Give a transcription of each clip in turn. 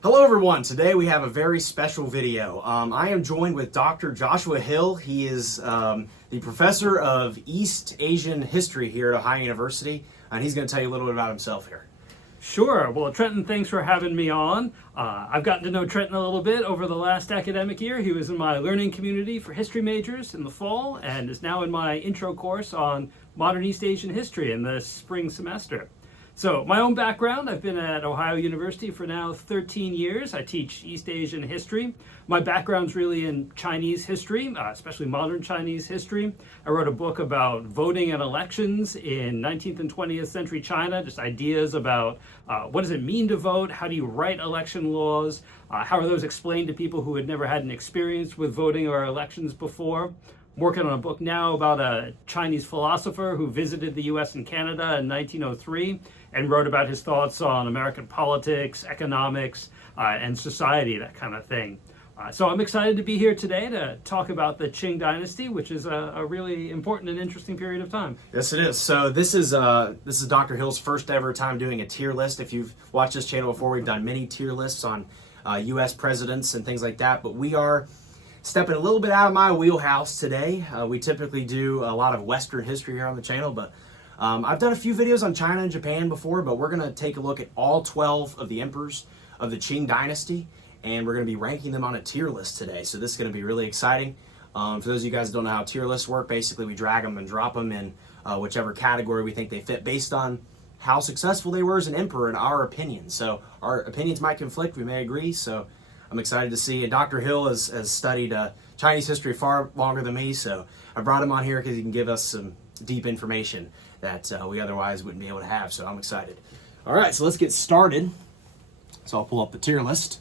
Hello everyone, today we have a very special video. I am joined with Dr. Joshua Hill. He is the professor of East Asian history here at Ohio University, and he's going to tell you a little bit about himself here. Sure. Well, Trenton, thanks for having me on. I've gotten to know Trenton a little bit over the last academic year. He was in my learning community for history majors in the fall and is now in my intro course on modern East Asian history in the spring semester. So my own background, I've been at Ohio University for now 13 years. I teach East Asian history. My background's really in Chinese history, especially modern Chinese history. I wrote a book about voting and elections in 19th and 20th century China, just ideas about what does it mean to vote, how do you write election laws, how are those explained to people who had never had an experience with voting or elections before. I'm working on a book now about a Chinese philosopher who visited the US and Canada in 1903 and wrote about his thoughts on American politics, economics, and society, that kind of thing. So I'm excited to be here today to talk about the Qing Dynasty, which is a really important and interesting period of time. Yes, it is. So this is Dr. Hill's first ever time doing a tier list. If you've watched this channel before, we've done many tier lists on US presidents and things like that, but we are stepping a little bit out of my wheelhouse today. We typically do a lot of Western history here on the channel, but I've done a few videos on China and Japan before, but we're going to take a look at all 12 of the emperors of the Qing Dynasty, and we're going to be ranking them on a tier list today. So this is going to be really exciting. For those of you guys who don't know how tier lists work, basically we drag them and drop them in whichever category we think they fit based on how successful they were as an emperor in our opinion. So our opinions might conflict, we may agree, so I'm excited to see. Dr. Hill has studied Chinese history far longer than me, so I brought him on here because he can give us some deep information that we otherwise wouldn't be able to have, so I'm excited. All right, so let's get started. So I'll pull up the tier list.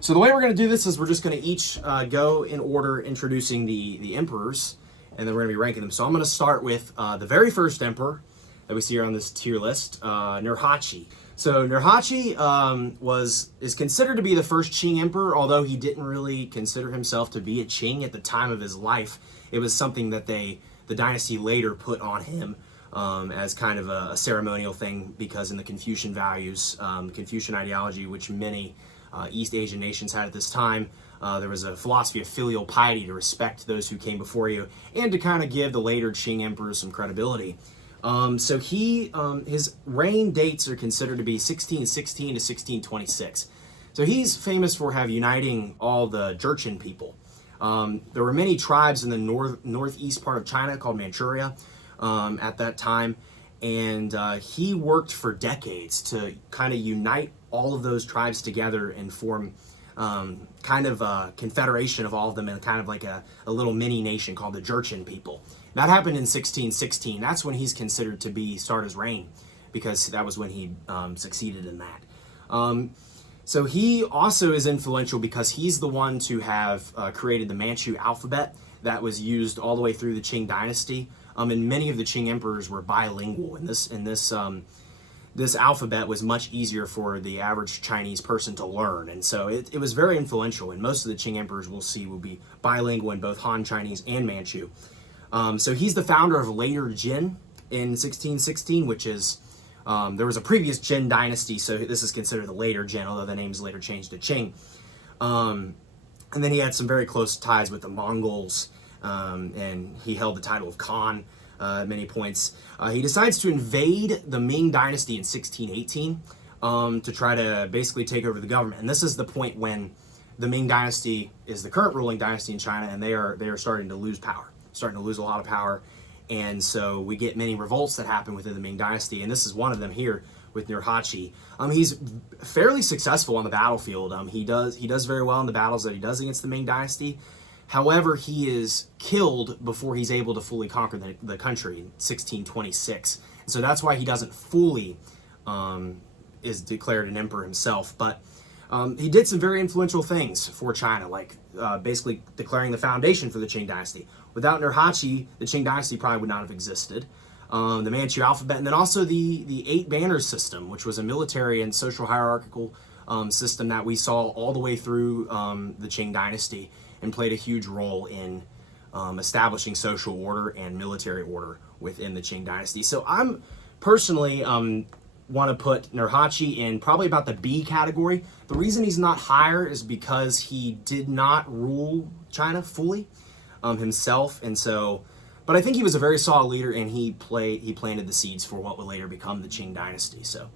So the way we're going to do this is we're just going to each go in order introducing the emperors, and then we're going to be ranking them. So I'm going to start with the very first emperor that we see here on this tier list, Nurhaci. So Nurhaci is considered to be the first Qing emperor, although he didn't really consider himself to be a Qing at the time of his life. It was something that the dynasty later put on him as kind of a ceremonial thing, because in the Confucian values, Confucian ideology, which many East Asian nations had at this time, there was a philosophy of filial piety to respect those who came before you and to kind of give the later Qing emperors some credibility. So his reign dates are considered to be 1616 to 1626. So he's famous for uniting all the Jurchen people. There were many tribes in the northeast part of China called Manchuria at that time, and he worked for decades to kind of unite all of those tribes together and form kind of a confederation of all of them in kind of like a little mini nation called the Jurchen people. That happened in 1616. That's when he's considered to start his reign, because that was when he succeeded in that. So he also is influential because he's the one to have created the Manchu alphabet that was used all the way through the Qing Dynasty. And many of the Qing emperors were bilingual, and this alphabet was much easier for the average Chinese person to learn, and so it was very influential. And most of the Qing emperors we'll see will be bilingual in both Han Chinese and Manchu. So he's the founder of later Jin in 1616, which is, there was a previous Qin dynasty, so this is considered the later Jin, although the name's later changed to Qing. And then he had some very close ties with the Mongols, and he held the title of Khan at many points. He decides to invade the Ming dynasty in 1618 to try to basically take over the government. And this is the point when the Ming dynasty is the current ruling dynasty in China, and they are starting to lose power. Starting to lose a lot of power, and so we get many revolts that happen within the Ming Dynasty, and this is one of them here with Nurhaci. He's fairly successful on the battlefield. He does very well in the battles that he does against the Ming Dynasty. However, he is killed before he's able to fully conquer the country in 1626, and so that's why he doesn't fully is declared an emperor himself. But he did some very influential things for China, like basically declaring the foundation for the Qing Dynasty. Without Nurhaci, the Qing Dynasty probably would not have existed. The Manchu alphabet, and then also the 8 banners system, which was a military and social hierarchical system that we saw all the way through the Qing Dynasty, and played a huge role in establishing social order and military order within the Qing Dynasty. So I'm personally want to put Nurhaci in probably about the B category. The reason he's not higher is because he did not rule China fully himself, and so. But I think he was a very solid leader, and he planted the seeds for what would later become the Qing Dynasty. So,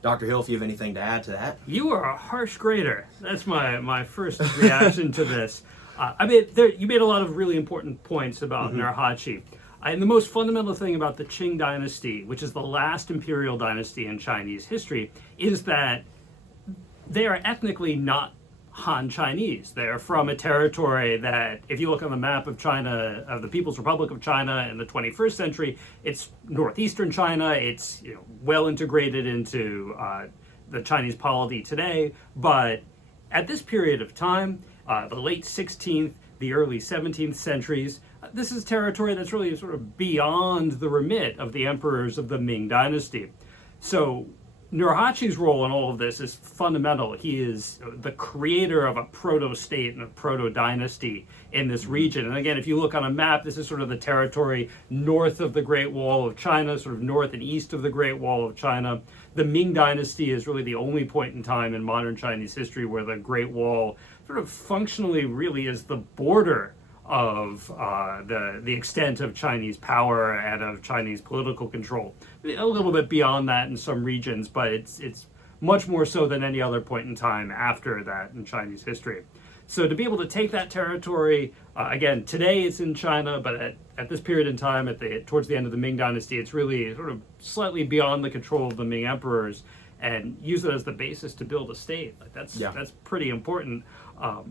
Dr. Hill, if you have anything to add to that. You are a harsh grader. That's my first reaction to this. I mean, you made a lot of really important points about Nurhaci. And the most fundamental thing about the Qing Dynasty, which is the last imperial dynasty in Chinese history, is that they are ethnically not Han Chinese. They're from a territory that, if you look on the map of China, of the People's Republic of China in the 21st century, it's northeastern China. It's well integrated into the Chinese polity today. But at this period of time, the late 16th, the early 17th centuries, this is territory that's really sort of beyond the remit of the emperors of the Ming Dynasty. So Nurhaci's role in all of this is fundamental. He is the creator of a proto-state and a proto-dynasty in this region. And again, if you look on a map, this is sort of the territory north of the Great Wall of China, sort of north and east of the Great Wall of China. The Ming Dynasty is really the only point in time in modern Chinese history where the Great Wall sort of functionally really is the border of the extent of Chinese power and of Chinese political control. A little bit beyond that in some regions, but it's much more so than any other point in time after that in Chinese history. So to be able to take that territory, again, today it's in China, but at this period in time, towards the end of the Ming Dynasty, it's really sort of slightly beyond the control of the Ming emperors, and use it as the basis to build a state. Like that's pretty important. So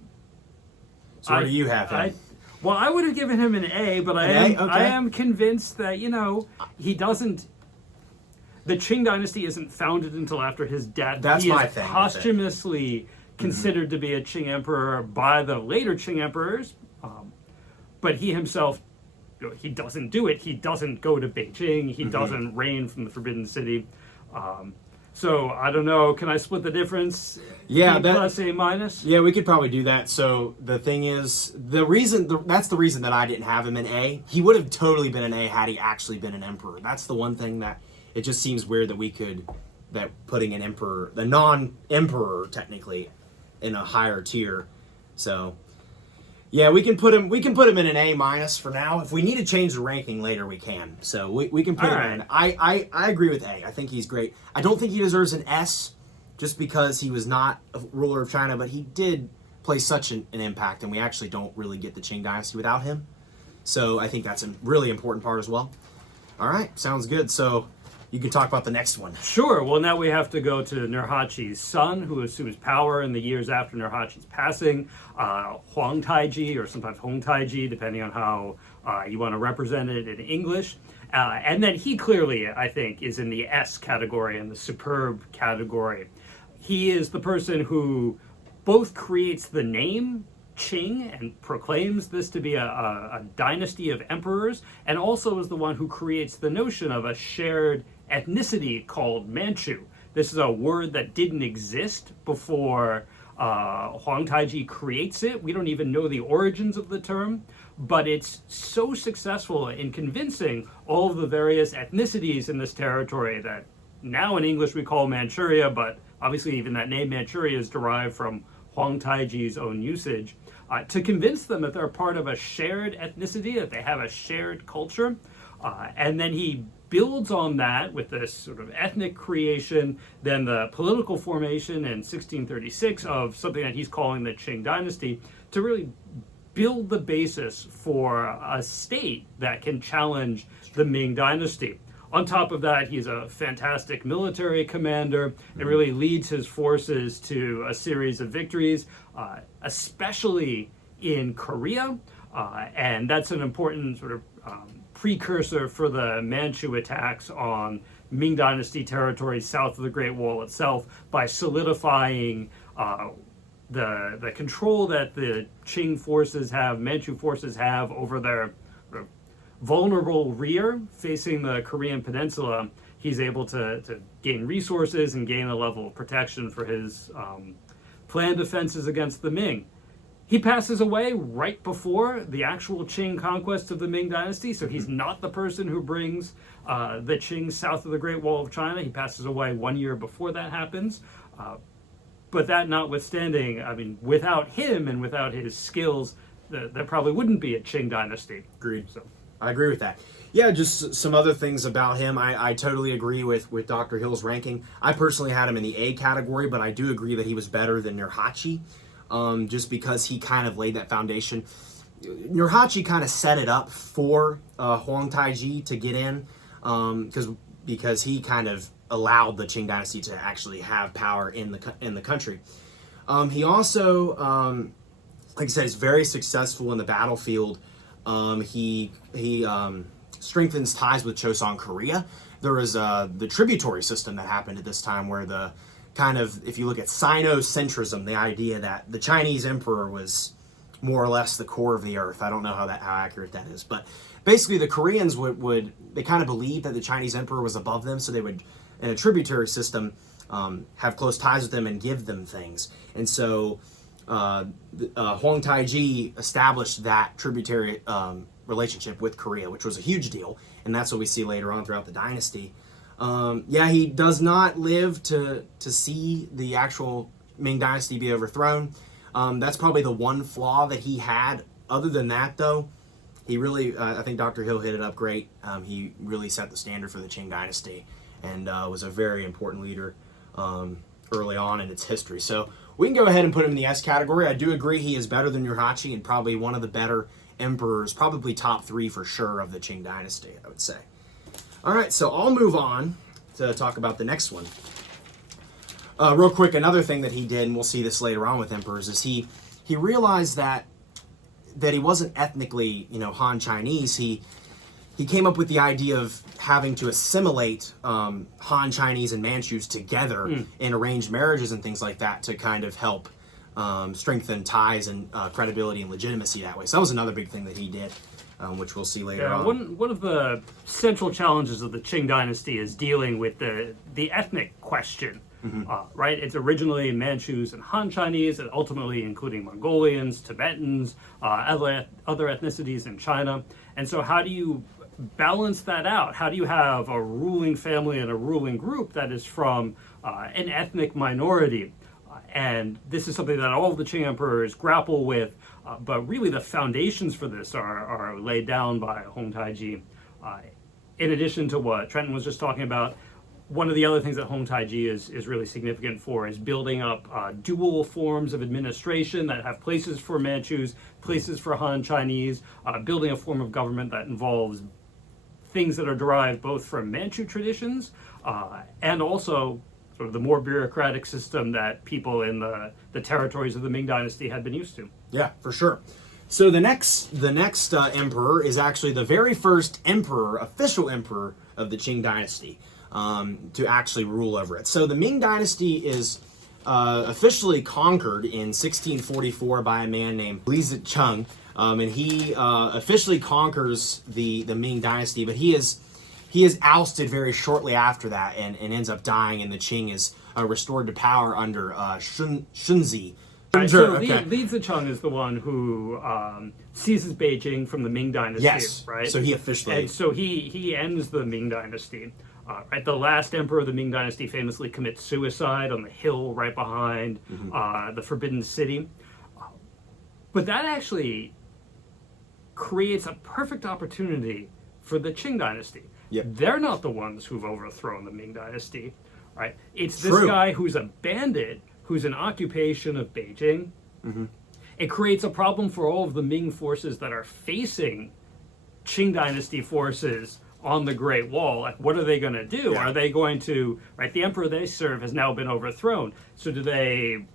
what do you have him? Well, I would have given him an A, but I am convinced that, he doesn't. The Qing Dynasty isn't founded until after his death. That's he my is thing. Posthumously considered to be a Qing emperor by the later Qing emperors, but he himself, he doesn't do it. He doesn't go to Beijing. He doesn't reign from the Forbidden City. So I don't know. Can I split the difference? Yeah, B plus A minus. Yeah, we could probably do that. So the thing is, that's the reason that I didn't have him in A. He would have totally been an A had he actually been an emperor. That's the one thing that it just seems weird that putting an emperor, the non-emperor technically, in a higher tier. So yeah, we can put him in an A minus for now. If we need to change the ranking later, we can. So we can put him in. I agree with A. I think he's great. I don't think he deserves an S just because he was not a ruler of China, but he did play such an impact, and we actually don't really get the Qing Dynasty without him. So I think that's a really important part as well. All right, sounds good. So you can talk about the next one. Sure. Well, now we have to go to Nurhaci's son, who assumes power in the years after Nurhaci's passing, Huang Taiji, or sometimes Hong Taiji, depending on how you want to represent it in English. And then he clearly, I think, is in the S category, in the superb category. He is the person who both creates the name Qing and proclaims this to be a dynasty of emperors, and also is the one who creates the notion of a shared ethnicity called Manchu. This is a word that didn't exist before Huang Taiji creates it. We don't even know the origins of the term, but it's so successful in convincing all of the various ethnicities in this territory that now in English we call Manchuria, but obviously even that name Manchuria is derived from Huang Taiji's own usage, to convince them that they're part of a shared ethnicity, that they have a shared culture. And then he builds on that with this sort of ethnic creation, then the political formation in 1636 of something that he's calling the Qing Dynasty, to really build the basis for a state that can challenge the Ming Dynasty. On top of that, he's a fantastic military commander and really leads his forces to a series of victories, especially in Korea. And that's an important sort of precursor for the Manchu attacks on Ming Dynasty territory south of the Great Wall itself by solidifying the control that the Qing forces have, Manchu forces have over their vulnerable rear facing the Korean peninsula. He's able to gain resources and gain a level of protection for his planned defenses against the Ming. He passes away right before the actual Qing conquest of the Ming Dynasty, so he's not the person who brings the Qing south of the Great Wall of China. He passes away 1 year before that happens. But that notwithstanding, I mean, without him and without his skills, there probably wouldn't be a Qing Dynasty. Agreed. So I agree with that. Yeah, just some other things about him. I totally agree with Dr. Hill's ranking. I personally had him in the A category, but I do agree that he was better than Nurhaci, just because he kind of laid that foundation. Nurhaci kind of set it up for Huang Taiji to get in, because he kind of allowed the Qing Dynasty to actually have power in the country. He also, like I said, is very successful in the battlefield. He strengthens ties with Choson Korea. There was the tributary system that happened at this time, where the kind of, if you look at Sinocentrism, the idea that the Chinese emperor was more or less the core of the earth. I don't know how accurate that is, but basically the Koreans would they kind of believed that the Chinese emperor was above them, so they would, in a tributary system, have close ties with them and give them things. And so Huang Taiji established that tributary relationship with Korea, which was a huge deal, and that's what we see later on throughout the dynasty. Yeah, he does not live to see the actual Ming Dynasty be overthrown. That's probably the one flaw that he had. Other than that, though, he really, I think Dr. Hill hit it up great. He really set the standard for the Qing Dynasty, and was a very important leader early on in its history. So we can go ahead and put him in the S category. I do agree he is better than Nurhaci, and probably one of the better emperors, probably top 3 for sure of the Qing Dynasty, I would say. All right, so I'll move on to talk about the next one. Real quick, another thing that he did, and we'll see this later on with emperors, is he realized that he wasn't ethnically, Han Chinese. He came up with the idea of having to assimilate Han Chinese and Manchus together in arranged marriages and things like that to kind of help strengthen ties and credibility and legitimacy that way. So that was another big thing that he did, which we'll see later on. One of the central challenges of the Qing Dynasty is dealing with the ethnic question. Right? It's originally Manchus and Han Chinese, and ultimately including Mongolians, Tibetans, other ethnicities in China. And so how do you balance that out? How do you have a ruling family and a ruling group that is from an ethnic minority? And this is something that all of the Qing emperors grapple with, but really the foundations for this are laid down by Huang Taiji. In addition to what Trenton was just talking about, one of the other things that Huang Taiji is really significant for is building up dual forms of administration that have places for Manchus, places for Han Chinese, building a form of government that involves things that are derived both from Manchu traditions and also sort of the more bureaucratic system that people in the territories of the Ming Dynasty had been used to. Yeah, for sure. So the next emperor is actually the very first official emperor of the Qing Dynasty to actually rule over it. So the Ming Dynasty is officially conquered in 1644 by a man named Li Zicheng, and he officially conquers the Ming Dynasty, but he is ousted very shortly after that and ends up dying, and the Qing is restored to power under Shunzi. Right, so Li Zicheng is the one who seizes Beijing from the Ming Dynasty, yes, right? So he officially... And so he ends the Ming Dynasty. Right, the last emperor of the Ming Dynasty famously commits suicide on the hill right behind the Forbidden City. But that actually creates a perfect opportunity for the Qing Dynasty. Yep. They're not the ones who've overthrown the Ming Dynasty, right? It's this True. guy who's a bandit, who's an occupation of Beijing. It creates a problem for all of the Ming forces that are facing Qing Dynasty forces on the Great Wall. Like, what are they going to do? Yeah. Are they going to, right, the emperor they serve has now been overthrown. So do they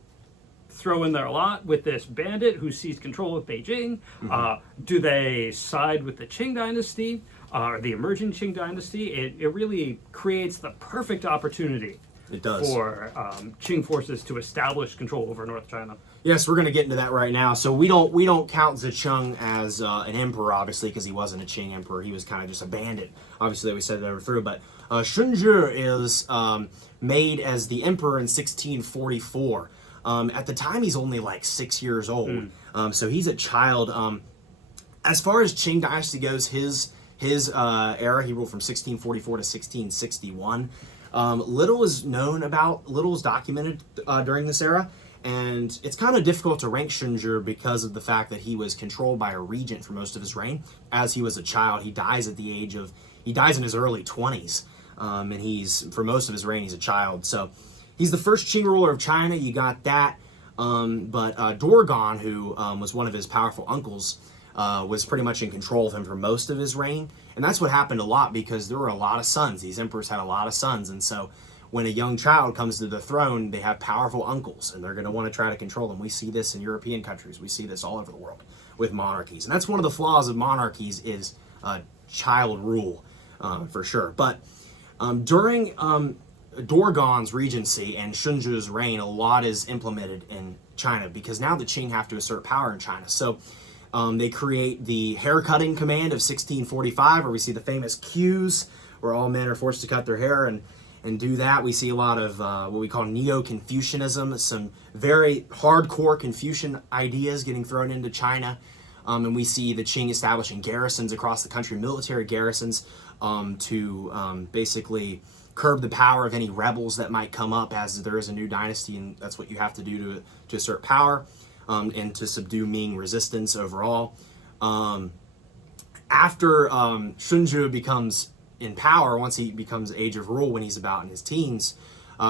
throw in their lot with this bandit who seized control of Beijing? Do they side with the Qing Dynasty, or the emerging Qing Dynasty? It really creates the perfect opportunity. It does. For Qing forces to establish control over North China. Yes, we're going to get into that right now. So we don't count Zicheng as an emperor, obviously, because he wasn't a Qing emperor. He was kind of just a bandit, obviously, that we said that overthrew. But Shunzhi is made as the emperor in 1644. At the time, he's only like 6 years old, so he's a child. As far as Qing Dynasty goes, his era, he ruled from 1644 to 1661. Little is documented during this era, and it's kind of difficult to rank Shunzhi because of the fact that he was controlled by a regent for most of his reign. As he was a child, he dies in his early 20s, and for most of his reign, he's a child. So he's the first Qing ruler of China. You got that, but Dorgan, who was one of his powerful uncles, was pretty much in control of him for most of his reign. And that's what happened a lot because there were a lot of sons. These emperors had a lot of sons. And so when a young child comes to the throne, they have powerful uncles and they're going to want to try to control them. We see this in European countries. We see this all over the world with monarchies. And that's one of the flaws of monarchies is child rule, for sure. But during Dorgan's regency and Shunzhi's reign, a lot is implemented in China because now the Qing have to assert power in China. So they create the haircutting command of 1645, where we see the famous queues, where all men are forced to cut their hair and do that. We see a lot of what we call Neo-Confucianism, some very hardcore Confucian ideas getting thrown into China. And we see the Qing establishing garrisons across the country, military garrisons, to basically curb the power of any rebels that might come up, as there is a new dynasty, and that's what you have to do to assert power. And to subdue Ming resistance overall. After Shunzhi becomes in power, once he becomes age of rule when he's about in his teens,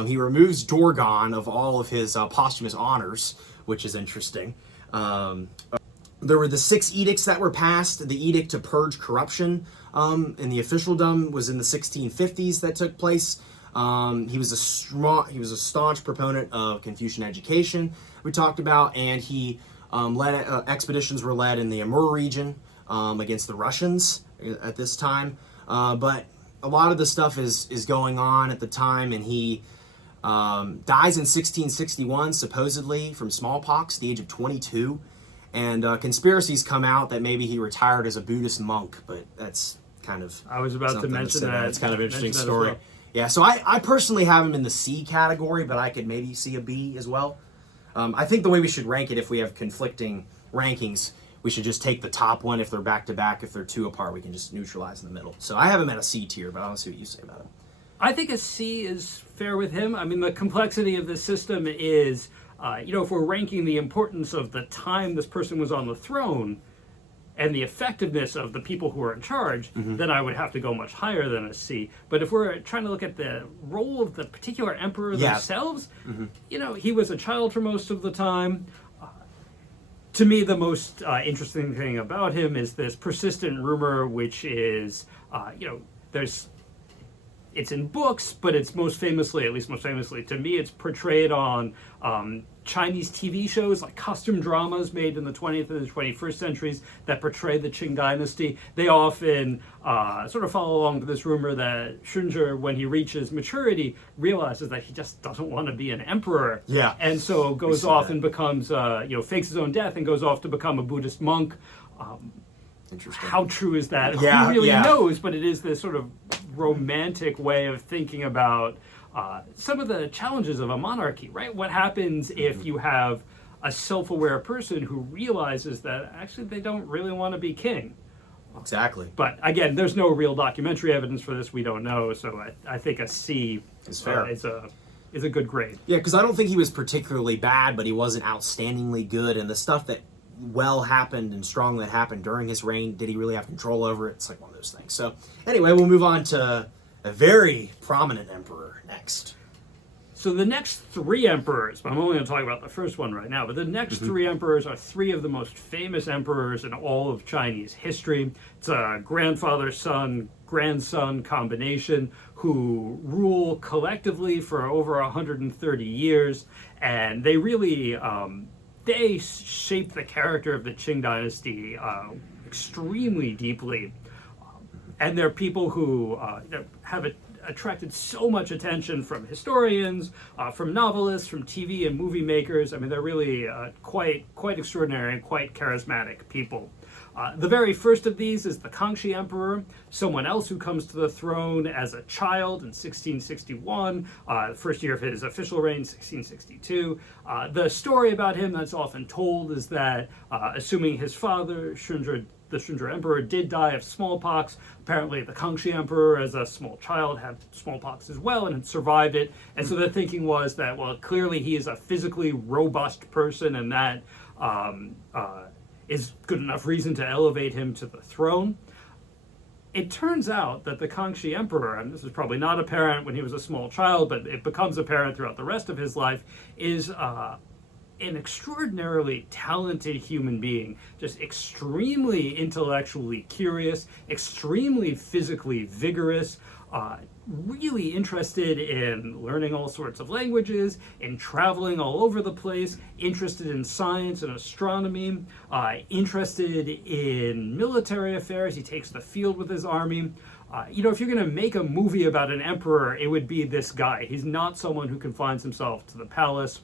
he removes Dorgan of all of his posthumous honors, which is interesting. There were the 6 edicts that were passed. The edict to purge corruption in the officialdom was in the 1650s that took place. He was a staunch proponent of Confucian education, we talked about, and he led expeditions were led in the Amur region against the Russians at this time. But a lot of the stuff is going on at the time, and he dies in 1661 supposedly from smallpox, the age of 22. And conspiracies come out that maybe he retired as a Buddhist monk, but that's kind of I was about to mention that. It's kind of an interesting story. Well. Yeah, so I personally have him in the C category, but I could maybe see a B as well. I think the way we should rank it, if we have conflicting rankings, we should just take the top one if they're back-to-back. If they're 2 apart, we can just neutralize in the middle. So I have him at a C tier, but I want to see what you say about him. I think a C is fair with him. I mean, the complexity of the system is, if we're ranking the importance of the time this person was on the throne and the effectiveness of the people who are in charge, then I would have to go much higher than a C. But if we're trying to look at the role of the particular emperor themselves, he was a child for most of the time. To me, the most interesting thing about him is this persistent rumor, which is, it's in books, but it's most famously to me, it's portrayed on Chinese TV shows, like costume dramas made in the 20th and the 21st centuries that portray the Qing Dynasty. They often sort of follow along to this rumor that Shunzhi, when he reaches maturity, realizes that he just doesn't want to be an emperor. Yeah. And so goes off and becomes, fakes his own death and goes off to become a Buddhist monk. Interesting. How true is that? Yeah, Who really knows? But it is this sort of romantic way of thinking about some of the challenges of a monarchy, right? What happens if you have a self-aware person who realizes that actually they don't really want to be king? Exactly. But again, there's no real documentary evidence for this. We don't know. So I think a C is fair. Is a good grade. Yeah, because I don't think he was particularly bad, but he wasn't outstandingly good. And the stuff that happened and strong that happened during his reign, did he really have control over it? It's like one of those things. So anyway, we'll move on to a very prominent emperor next. So the next 3 emperors, I'm only going to talk about the first one right now, but the next 3 emperors are 3 of the most famous emperors in all of Chinese history. It's a grandfather-son, grandson combination who rule collectively for over 130 years, and they really they shape the character of the Qing Dynasty extremely deeply. And they're people who have attracted so much attention from historians, from novelists, from TV and movie makers. I mean, they're really quite extraordinary and quite charismatic people. The very first of these is the Kangxi Emperor, someone else who comes to the throne as a child in 1661, the first year of his official reign, 1662. The story about him that's often told is that, assuming his father, the Shunzhi Emperor, did die of smallpox, apparently the Kangxi Emperor, as a small child, had smallpox as well and had survived it. And so the thinking was that, well, clearly he is a physically robust person, and that is good enough reason to elevate him to the throne. It turns out that the Kangxi Emperor, and this is probably not apparent when he was a small child, but it becomes apparent throughout the rest of his life, is an extraordinarily talented human being, just extremely intellectually curious, extremely physically vigorous, really interested in learning all sorts of languages, in traveling all over the place, interested in science and astronomy, interested in military affairs. He takes the field with his army. If you're going to make a movie about an emperor, it would be this guy. He's not someone who confines himself to the palace.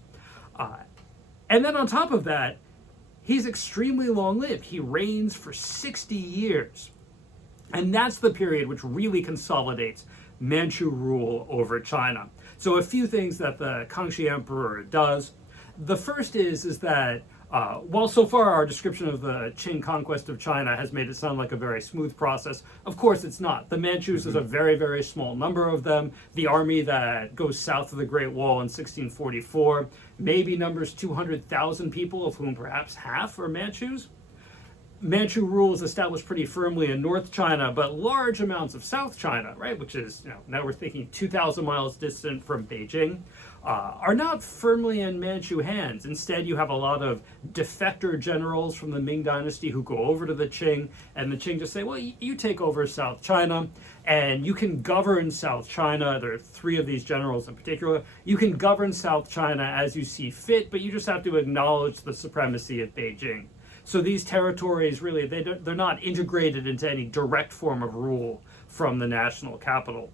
And then on top of that, he's extremely long-lived. He reigns for 60 years. And that's the period which really consolidates Manchu rule over China. So a few things that the Kangxi Emperor does. The first is that while so far our description of the Qing conquest of China has made it sound like a very smooth process, of course it's not. The Manchus is a very, very small number of them. The army that goes south of the Great Wall in 1644 maybe numbers 200,000 people, of whom perhaps half are Manchus. Manchu rule is established pretty firmly in North China, but large amounts of South China, right, which is, now we're thinking 2,000 miles distant from Beijing, are not firmly in Manchu hands. Instead, you have a lot of defector generals from the Ming Dynasty who go over to the Qing, and the Qing just say, well, you take over South China, and you can govern South China. There are 3 of these generals in particular. You can govern South China as you see fit, but you just have to acknowledge the supremacy of Beijing. So these territories really, they're not integrated into any direct form of rule from the national capital.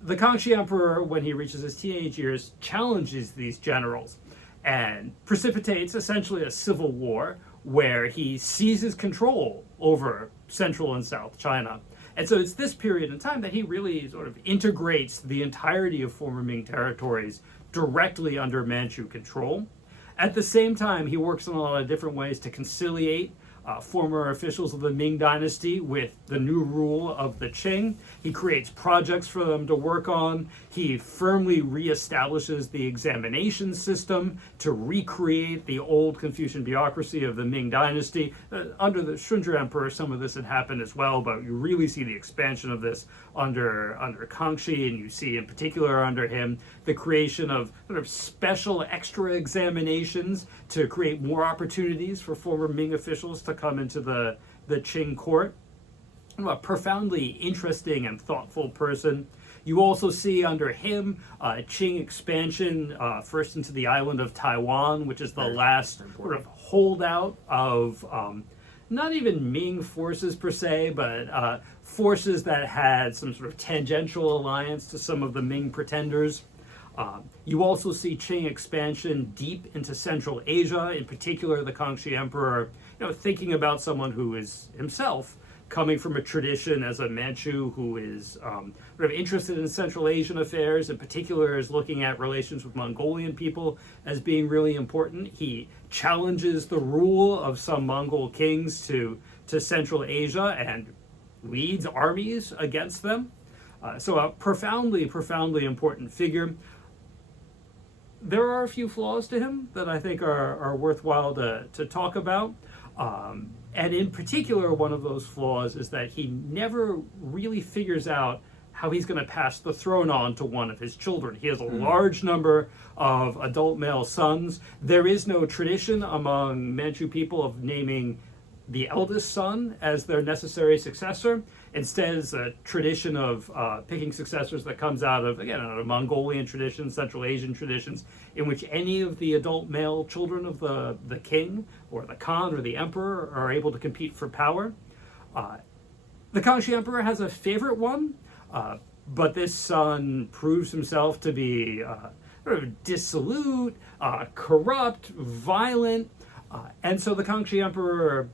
The Kangxi Emperor, when he reaches his teenage years, challenges these generals and precipitates essentially a civil war where he seizes control over Central and South China. And so it's this period in time that he really sort of integrates the entirety of former Ming territories directly under Manchu control. At the same time, he works in a lot of different ways to conciliate former officials of the Ming Dynasty with the new rule of the Qing. He creates projects for them to work on. He firmly reestablishes the examination system to recreate the old Confucian bureaucracy of the Ming Dynasty. Under the Shunzhi Emperor, some of this had happened as well, but you really see the expansion of this under Kangxi, and you see in particular under him the creation of sort of special extra examinations to create more opportunities for former Ming officials to come into the Qing court. A profoundly interesting and thoughtful person. You also see under him Qing expansion first into the island of Taiwan, which is the last sort of holdout of not even Ming forces per se, but forces that had some sort of tangential alliance to some of the Ming pretenders. You also see Qing expansion deep into Central Asia, in particular the Kangxi Emperor, thinking about someone who is himself coming from a tradition as a Manchu who is sort of interested in Central Asian affairs, in particular is looking at relations with Mongolian people as being really important. He challenges the rule of some Mongol kings to Central Asia and leads armies against them. So a profoundly, profoundly important figure. There are a few flaws to him that I think are worthwhile to talk about. And in particular, one of those flaws is that he never really figures out how he's going to pass the throne on to one of his children. He has a large number of adult male sons. There is no tradition among Manchu people of naming the eldest son as their necessary successor. Instead, it's a tradition of picking successors that comes out of Mongolian traditions, Central Asian traditions, in which any of the adult male children of the king or the Khan or the emperor are able to compete for power. The Kangxi Emperor has a favorite one, but this son proves himself to be sort of dissolute, corrupt, violent, and so the Kangxi Emperor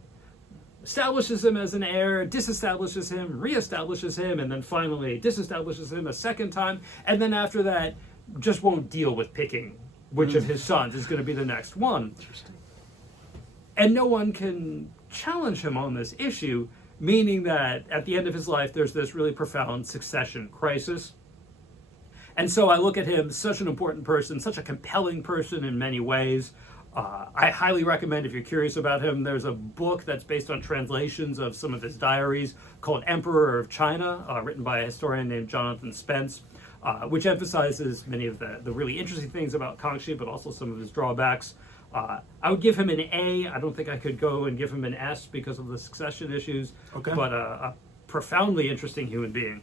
establishes him as an heir, disestablishes him, reestablishes him, and then finally disestablishes him a second time, and then after that just won't deal with picking which of his sons is going to be the next one. Interesting. And no one can challenge him on this issue, meaning that at the end of his life there's this really profound succession crisis. And so I look at him, such an important person, such a compelling person in many ways. I highly recommend, if you're curious about him, there's a book that's based on translations of some of his diaries called Emperor of China, written by a historian named Jonathan Spence, which emphasizes many of the really interesting things about Kangxi, but also some of his drawbacks. I would give him an A. I don't think I could go and give him an S because of the succession issues, Okay. but a profoundly interesting human being.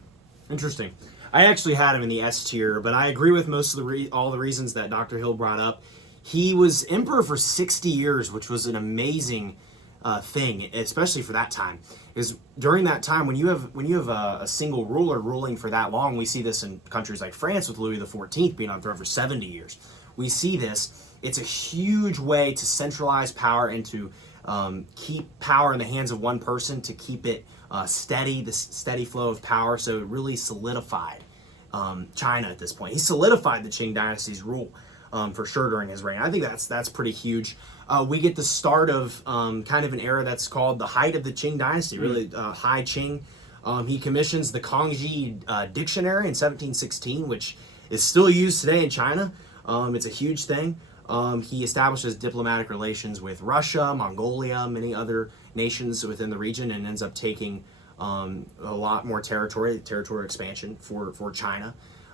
Interesting. I actually had him in the S tier, but I agree with most of all the reasons that Dr. Hill brought up. He was emperor for 60 years, which was an amazing thing, especially for that time. Because during that time, when you have a single ruler ruling for that long, we see this in countries like France with Louis XIV being on the throne for 70 years. We see this. It's a huge way to centralize power and to keep power in the hands of one person, to keep it steady, the steady flow of power. So it really solidified China at this point. He solidified the Qing Dynasty's rule for sure during his reign. I think that's pretty huge. We get the start of kind of an era that's called the height of the Qing Dynasty, really High Qing. He commissions the Kangxi Dictionary in 1716, which is still used today in China. It's a huge thing. He establishes diplomatic relations with Russia, Mongolia, many other nations within the region, and ends up taking a lot more territorial expansion for China.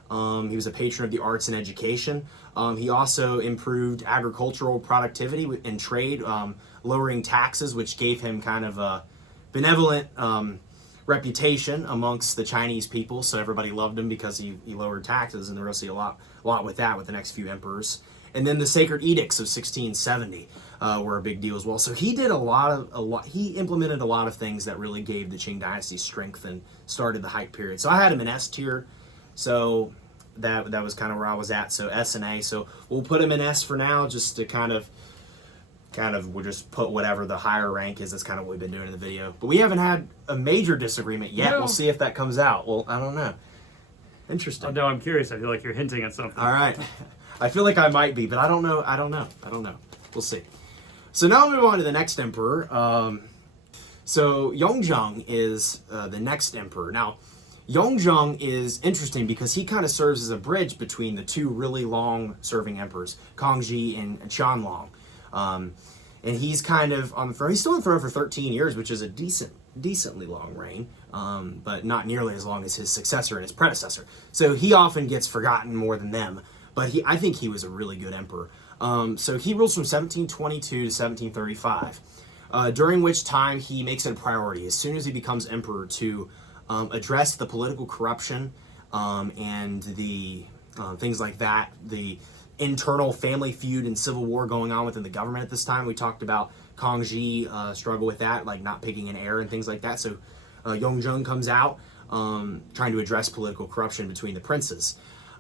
He was a patron of the arts and education. He also improved agricultural productivity and trade, lowering taxes, which gave him kind of a benevolent reputation amongst the Chinese people. So everybody loved him because he lowered taxes, and we're going to see a lot with that with the next few emperors. And then the Sacred Edicts of 1670 were a big deal as well. So he did he implemented a lot of things that really gave the Qing Dynasty strength and started the height period. So I had him in S tier. So that was kind of where I was at. So S and A. So we'll put him in S for now, just to kind of we'll just put whatever the higher rank is. That's kind of what we've been doing in the video. But we haven't had a major disagreement yet. No. We'll see if that comes out. Well, I don't know. Interesting. Oh, no, I'm curious. I feel like you're hinting at something. All right. I feel like I might be, but I don't know. We'll see. So now I'll move on to the next emperor. So Yongzheng is the next emperor. Now, Yongzheng is interesting because he kind of serves as a bridge between the two really long-serving emperors, Kangxi and Qianlong. And he's kind of on the throne. He's still on the throne for 13 years, which is a decently long reign, but not nearly as long as his successor and his predecessor. So he often gets forgotten more than them. But I think he was a really good emperor. So he rules from 1722 to 1735, during which time he makes it a priority, as soon as he becomes emperor, to address the political corruption and the things like that, the internal family feud and civil war going on within the government at this time. We talked about Kangxi struggle with that, like not picking an heir and things like that. So Yongzheng comes out trying to address political corruption between the princes.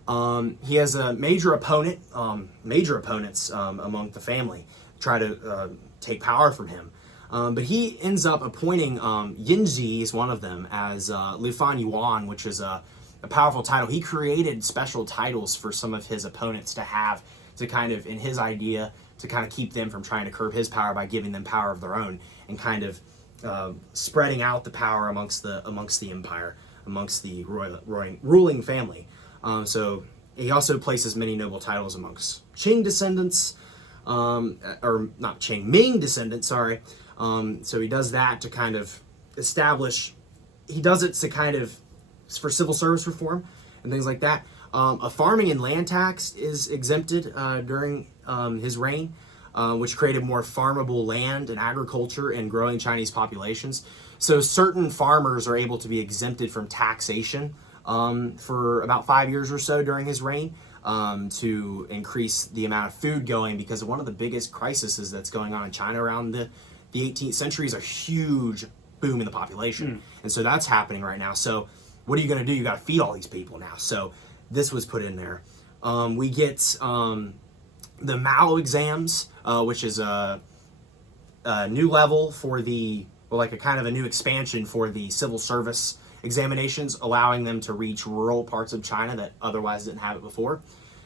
He has a major opponents among the family try to take power from him. But he ends up appointing Yinzi is one of them as Lifan Yuan, which is a powerful title. He created special titles for some of his opponents to have to kind of, in his idea, to kind of keep them from trying to curb his power by giving them power of their own and kind of spreading out the power amongst the empire, amongst the ruling family. So he also places many noble titles amongst Qing descendants, or not Qing, Ming descendants, sorry. So he does that to kind of establish, he does it to kind of, for civil service reform and things like that. A farming and land tax is exempted during his reign, which created more farmable land and agriculture and growing Chinese populations. So certain farmers are able to be exempted from taxation for about 5 years or so during his reign, to increase the amount of food going, because one of the biggest crises that's going on in China around the 18th century is a huge boom in the population. And so that's happening right now. So what are you going to do? You got to feed all these people now. So this was put in there. We get the Mao exams, which is a new level for the like a kind of a new expansion for the civil service examinations, allowing them to reach rural parts of China that otherwise didn't have it before.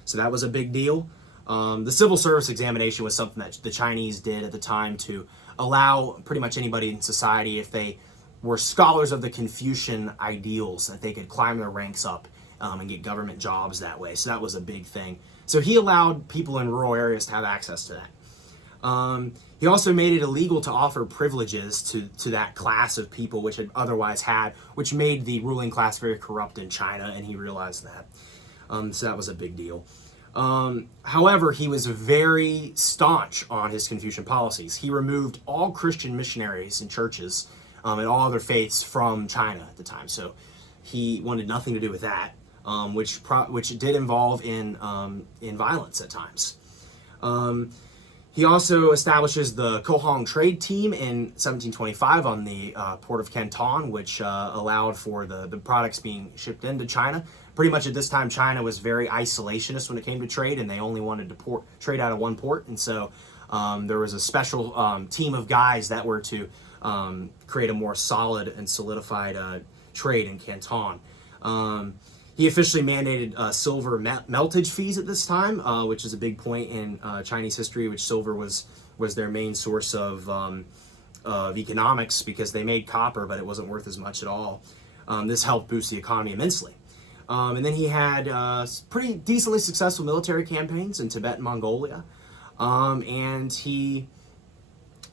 So that was a big deal. The civil service examination was something that the Chinese did at the time to allow pretty much anybody in society, if they were scholars of the Confucian ideals, that they could climb their ranks up and get government jobs that way. So that was a big thing. So he allowed people in rural areas to have access to that. He also made it illegal to offer privileges to that class of people which had otherwise had, which made the ruling class very corrupt in China, and he realized that. So that was a big deal. However, he was very staunch on his Confucian policies. He removed all Christian missionaries and churches and all other faiths from China at the time. So he wanted nothing to do with that, which did involve in violence at times. He also establishes the Kohong trade team in 1725 on the port of Canton, which allowed for the products being shipped into China. Pretty much at this time, China was very isolationist when it came to trade, and they only wanted to trade out of one port. And so there was a special team of guys that were to create a more solid and solidified trade in Canton. He officially mandated silver meltage fees at this time, which is a big point in Chinese history, which silver was their main source of economics, because they made copper, but it wasn't worth as much at all. This helped boost the economy immensely. And then he had pretty decently successful military campaigns in Tibet and Mongolia. And he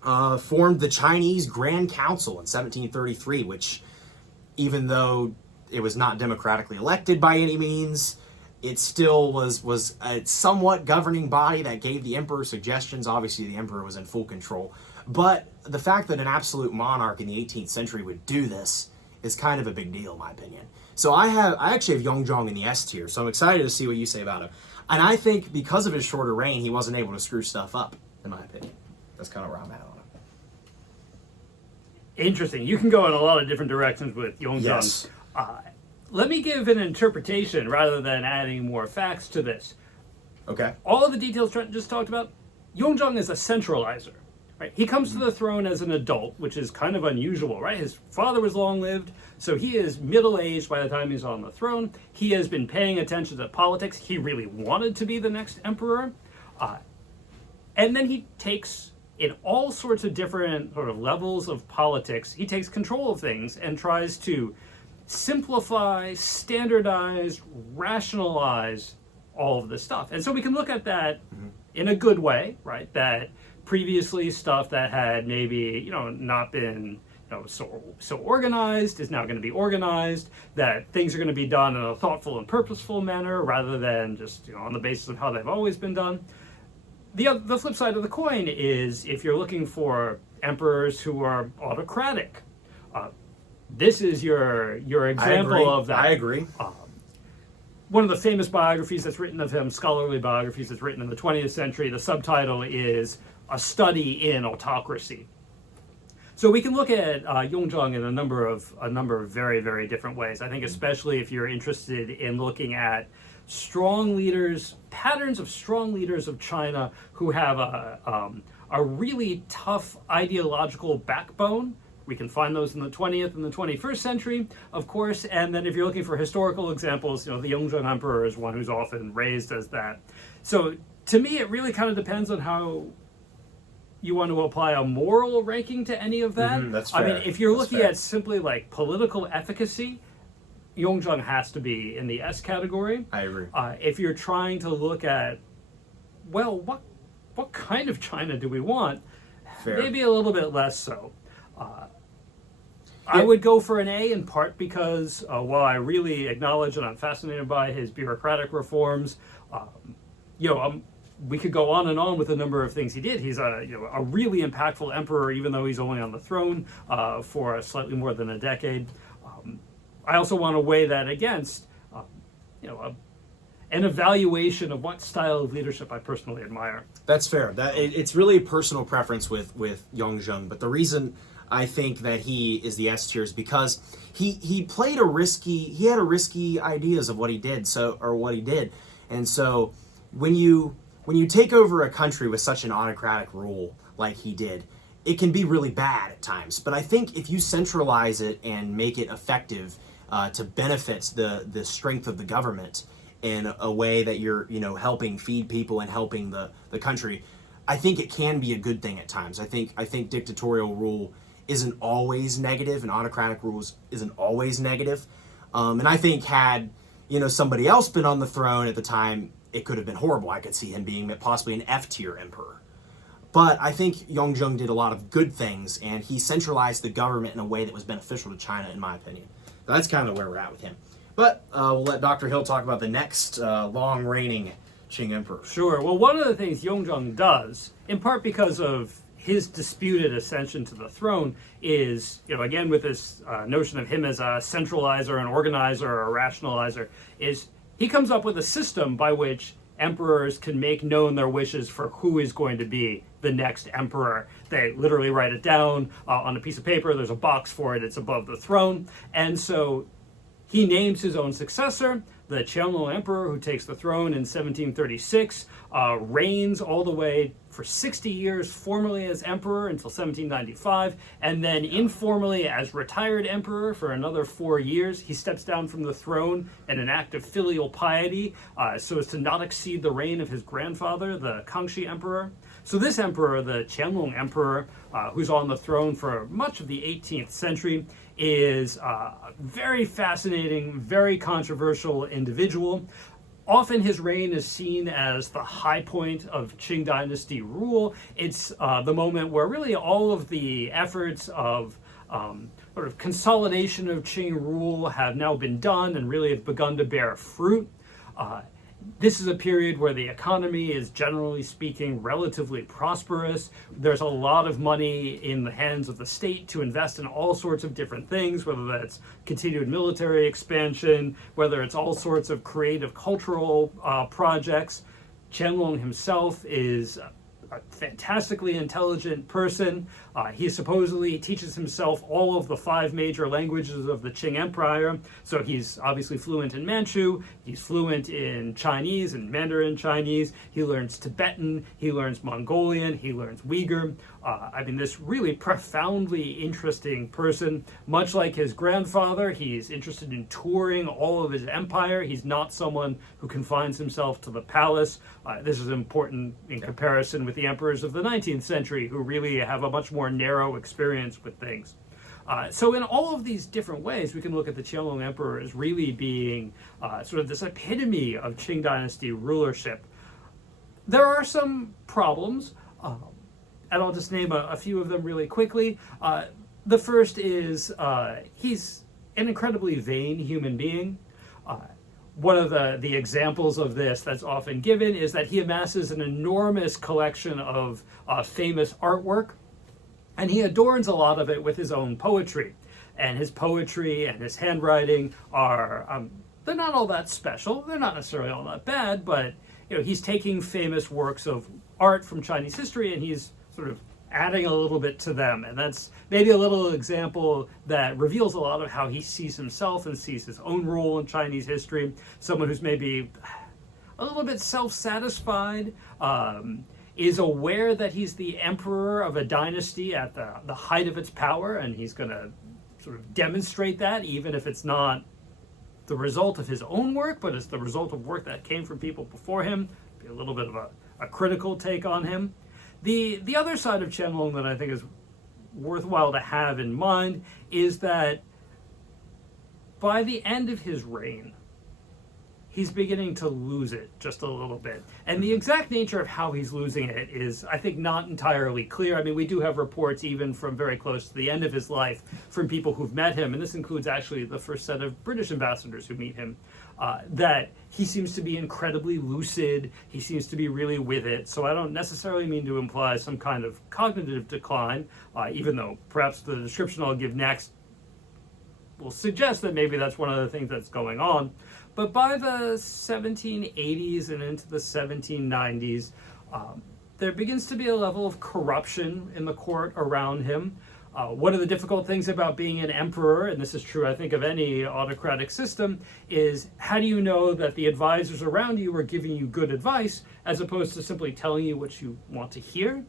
formed the Chinese Grand Council in 1733, which, even though it was not democratically elected by any means, it still was a somewhat governing body that gave the emperor suggestions. Obviously, the emperor was in full control. But the fact that an absolute monarch in the 18th century would do this is kind of a big deal, in my opinion. So I actually have Yongzheng in the S tier, so I'm excited to see what you say about him. And I think because of his shorter reign, he wasn't able to screw stuff up, in my opinion. That's kind of where I'm at on him. Interesting. You can go in a lot of different directions with Yongzheng. Yes. Let me give an interpretation rather than adding more facts to this. Okay. All of the details Trent just talked about, Yongzheng is a centralizer. Right? He comes to the throne as an adult, which is kind of unusual, right? His father was long-lived, so he is middle-aged by the time he's on the throne. He has been paying attention to politics. He really wanted to be the next emperor. And then he takes, in all sorts of different sort of levels of politics, he takes control of things and tries to simplify, standardize, rationalize all of this stuff. And so we can look at that in a good way, right? That previously stuff that had maybe, not been so organized is now going to be organized, that things are going to be done in a thoughtful and purposeful manner rather than just on the basis of how they've always been done. The flip side of the coin is if you're looking for emperors who are autocratic, this is your example of that. I agree. One of the famous biographies that's written of him, scholarly biographies that's written in the 20th century, the subtitle is A Study in Autocracy. So we can look at Yongzheng in a number of very, very different ways. I think especially if you're interested in looking at strong leaders, patterns of strong leaders of China who have a really tough ideological backbone. We can find those in the 20th and the 21st century, of course. And then if you're looking for historical examples, the Yongzheng Emperor is one who's often raised as that. So to me, it really kind of depends on how you want to apply a moral ranking to any of that. That's fair. I mean, if you're looking at simply like political efficacy, Yongzheng has to be in the S category. I agree. If you're trying to look at, well, what kind of China do we want? Fair. Maybe a little bit less so. I would go for an A in part because while I really acknowledge and I'm fascinated by his bureaucratic reforms, we could go on and on with a number of things he did. He's a really impactful emperor, even though he's only on the throne for slightly more than a decade. I also want to weigh that against, an evaluation of what style of leadership I personally admire. That's fair. It's really a personal preference with Yongzheng, but the reason I think that he is the S tier is because he had risky ideas of what he did, and so when you take over a country with such an autocratic rule like he did, it can be really bad at times. But I think if you centralize it and make it effective to benefit the strength of the government in a way that you're helping feed people and helping the country, I think it can be a good thing at times. I think dictatorial rule isn't always negative, and autocratic rules isn't always negative. And I think had somebody else been on the throne at the time, it could have been horrible. I could see him being possibly an F-tier emperor. But I think Yongjung did a lot of good things, and he centralized the government in a way that was beneficial to China, in my opinion. So that's kind of where we're at with him. But we'll let Dr. Hill talk about the next long-reigning Qing emperor. Sure. Well, one of the things Yongjung does, in part because of his disputed ascension to the throne, is, again, with this notion of him as a centralizer, an organizer, or a rationalizer, is he comes up with a system by which emperors can make known their wishes for who is going to be the next emperor. They literally write it down on a piece of paper. There's a box for it. It's above the throne. And so he names his own successor, the Qianlong Emperor, who takes the throne in 1736, reigns all the way for 60 years formally as emperor until 1795, and then informally as retired emperor for another 4 years. He steps down from the throne in an act of filial piety so as to not exceed the reign of his grandfather, the Kangxi Emperor. So this emperor, the Qianlong Emperor, who's on the throne for much of the 18th century, is a very fascinating, very controversial individual. Often his reign is seen as the high point of Qing Dynasty rule. It's the moment where really all of the efforts of sort of consolidation of Qing rule have now been done and really have begun to bear fruit. This is a period where the economy is, generally speaking, relatively prosperous. There's a lot of money in the hands of the state to invest in all sorts of different things, whether that's continued military expansion, whether it's all sorts of creative cultural projects. Qianlong himself is a fantastically intelligent person. He supposedly teaches himself all of the 5 major languages of the Qing Empire. So he's obviously fluent in Manchu, he's fluent in Chinese and Mandarin Chinese, he learns Tibetan, he learns Mongolian, he learns Uyghur. This really profoundly interesting person. Much like his grandfather, he's interested in touring all of his empire. He's not someone who confines himself to the palace. This is important in comparison with the emperors of the 19th century, who really have a much more narrow experience with things. So in all of these different ways, we can look at the Qianlong Emperor as really being sort of this epitome of Qing Dynasty rulership. There are some problems, and I'll just name a few of them really quickly. The first is he's an incredibly vain human being. One of the examples of this that's often given is that he amasses an enormous collection of famous artwork, and he adorns a lot of it with his own poetry. And his poetry and his handwriting are, they're not all that special. They're not necessarily all that bad, but he's taking famous works of art from Chinese history and he's sort of adding a little bit to them. And that's maybe a little example that reveals a lot of how he sees himself and sees his own role in Chinese history. Someone who's maybe a little bit self-satisfied, is aware that he's the emperor of a dynasty at the height of its power, and he's going to sort of demonstrate that, even if it's not the result of his own work, but it's the result of work that came from people before him. Be a little bit of a critical take on him. The other side of Qianlong that I think is worthwhile to have in mind is that by the end of his reign, he's beginning to lose it just a little bit. And the exact nature of how he's losing it is, I think, not entirely clear. We do have reports even from very close to the end of his life from people who've met him, and this includes actually the first set of British ambassadors who meet him, that he seems to be incredibly lucid, he seems to be really with it. So I don't necessarily mean to imply some kind of cognitive decline, even though perhaps the description I'll give next will suggest that maybe that's one of the things that's going on. But by the 1780s and into the 1790s, there begins to be a level of corruption in the court around him. One of the difficult things about being an emperor, and this is true, I think, of any autocratic system, is how do you know that the advisors around you are giving you good advice as opposed to simply telling you what you want to hear?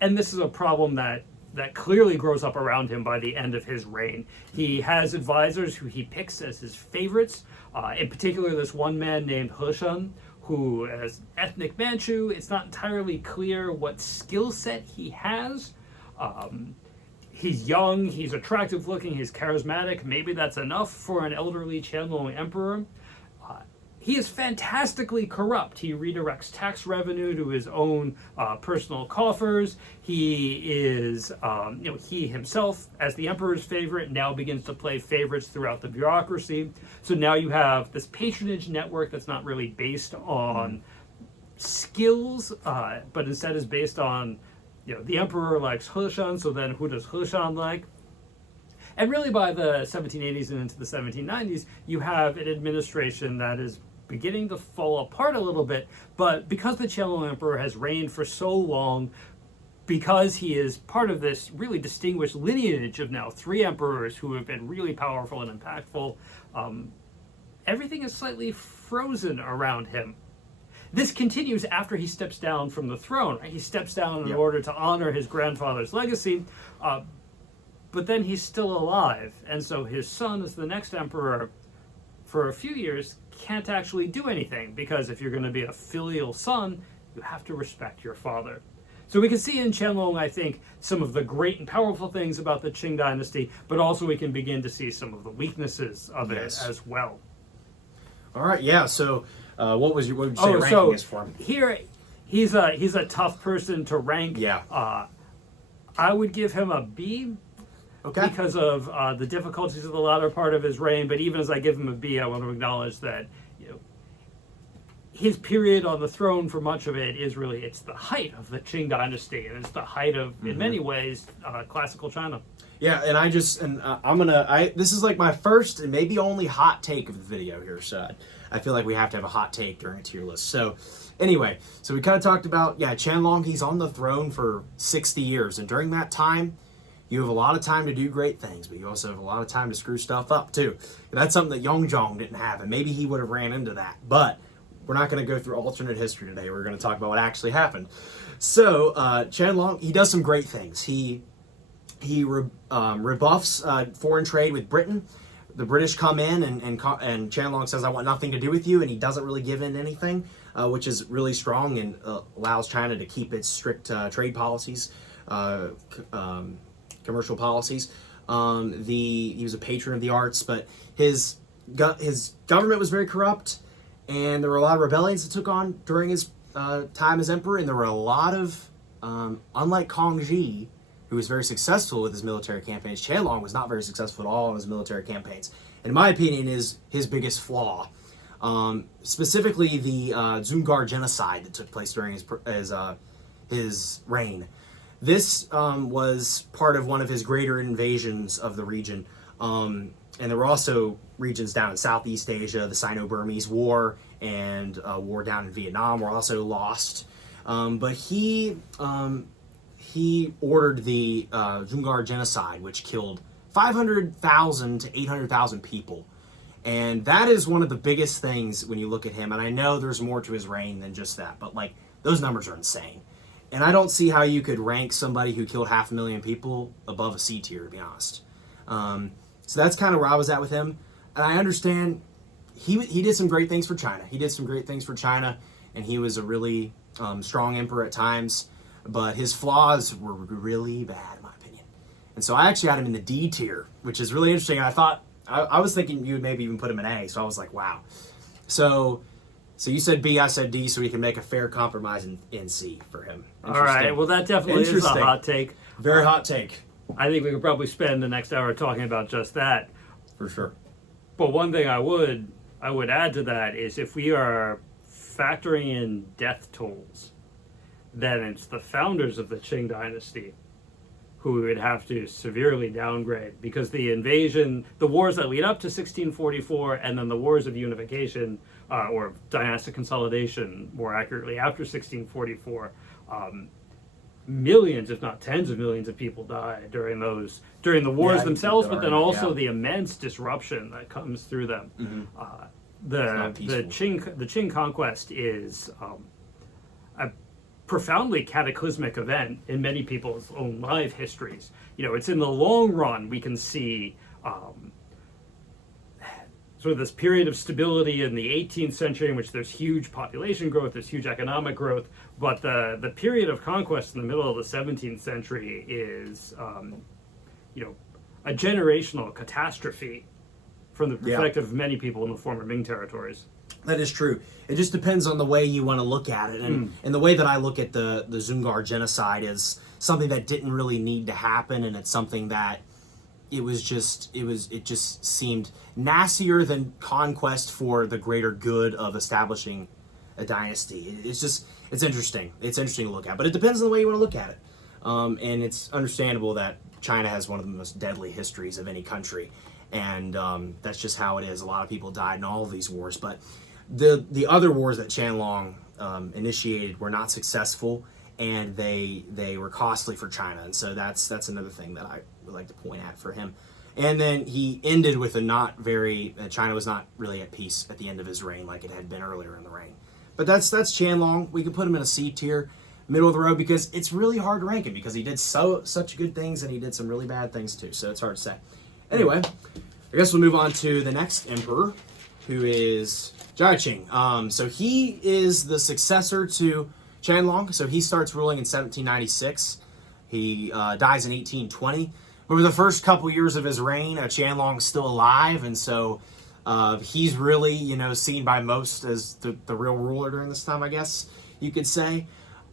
and this is a problem that clearly grows up around him by the end of his reign. He has advisors who he picks as his favorites. In particular, this one man named Heshun, who, as ethnic Manchu, it's not entirely clear what skill set he has. He's young, he's attractive looking, he's charismatic. Maybe that's enough for an elderly Qianlong emperor. He is fantastically corrupt. He redirects tax revenue to his own personal coffers. He is, he himself, as the emperor's favorite, now begins to play favorites throughout the bureaucracy. So now you have this patronage network that's not really based on skills, but instead is based on, the emperor likes Heshun, so then who does Heshun like? And really by the 1780s and into the 1790s, you have an administration that is beginning to fall apart a little bit, but because the Qianlong Emperor has reigned for so long, because he is part of this really distinguished lineage of now 3 emperors who have been really powerful and impactful, everything is slightly frozen around him. This continues after he steps down from the throne. Right? He steps down in order to honor his grandfather's legacy, but then he's still alive, and so his son, as the next emperor, for a few years, can't actually do anything, because if you're going to be a filial son, you have to respect your father. So we can see in Qianlong, I think, some of the great and powerful things about the Qing Dynasty, but also we can begin to see some of the weaknesses of it as well. All right, yeah. So, what would you say ranking is for him? Here, he's a tough person to rank. Yeah. I would give him a B. Okay. Because of the difficulties of the latter part of his reign, but even as I give him a B, I want to acknowledge that his period on the throne, for much of it, is really, it's the height of the Qing Dynasty, and it's the height of, in many ways, classical China. Yeah, and this is like my first and maybe only hot take of the video here, so I feel like we have to have a hot take during a tier list. So anyway, so we kind of talked about, Qianlong, he's on the throne for 60 years, and during that time, you have a lot of time to do great things, but you also have a lot of time to screw stuff up too. And that's something that Yongzheng didn't have, and maybe he would have ran into that. But we're not going to go through alternate history today. We're going to talk about what actually happened. So Qianlong, he does some great things. He rebuffs foreign trade with Britain. The British come in, and Qianlong says, "I want nothing to do with you," and he doesn't really give in anything, which is really strong and allows China to keep its strict trade policies. Commercial policies. He was a patron of the arts, but his government was very corrupt, and there were a lot of rebellions that took on during his time as emperor, and there were a lot of, unlike Kangxi, who was very successful with his military campaigns, Qianlong was not very successful at all in his military campaigns. In my opinion, is his biggest flaw. Specifically, the Dzungar genocide that took place during his reign. This was part of one of his greater invasions of the region. And there were also regions down in Southeast Asia. The Sino-Burmese War and war down in Vietnam were also lost. But he ordered the Dzungar genocide, which killed 500,000 to 800,000 people. And that is one of the biggest things when you look at him. And I know there's more to his reign than just that, but those numbers are insane. And I don't see how you could rank somebody who killed 500,000 people above a C tier, to be honest. So that's kind of where I was at with him. And I understand he did some great things for China. And he was a really strong emperor at times. But his flaws were really bad, in my opinion. And so I actually had him in the D tier, which is really interesting. I was thinking you would maybe even put him in A. So I was like, wow. So you said B, I said D, so we can make a fair compromise in C for him. All right. Well, that definitely is a hot take. Very hot take. I think we could probably spend the next hour talking about just that. For sure. But one thing I would add to that is if we are factoring in death tolls, then it's the founders of the Qing Dynasty who we would have to severely downgrade, because the wars that lead up to 1644 and then the wars of unification, or dynastic consolidation, more accurately, after 1644, millions, if not tens of millions of people died during the wars themselves, but then also the immense disruption that comes through them. The Qing conquest is profoundly cataclysmic event in many people's own life histories. It's in the long run we can see sort of this period of stability in the 18th century in which there's huge population growth, there's huge economic growth, but the period of conquest in the middle of the 17th century is, a generational catastrophe from the perspective of many people in the former Ming territories. That is true. It just depends on the way you want to look at it. And the way that I look at the Dzungar genocide is something that didn't really need to happen, and it's something that it just seemed nastier than conquest for the greater good of establishing a dynasty. It's interesting. It's interesting to look at, but it depends on the way you want to look at it. And it's understandable that China has one of the most deadly histories of any country, and that's just how it is. A lot of people died in all of these wars, but the other wars that Qianlong initiated were not successful, and they were costly for China, and so that's another thing that I would like to point at for him. And then he ended with China was not really at peace at the end of his reign like it had been earlier in the reign. But that's Qianlong. We can put him in a C tier, middle of the road, because it's really hard to rank him because he did such good things and he did some really bad things too, so it's hard to say. Anyway, I guess we'll move on to the next emperor, who is Qing. So he is the successor to Qianlong. So he starts ruling in 1796. He dies in 1820. But for the first couple years of his reign, Qianlong's still alive, and so he's really, seen by most as the real ruler during this time, I guess you could say.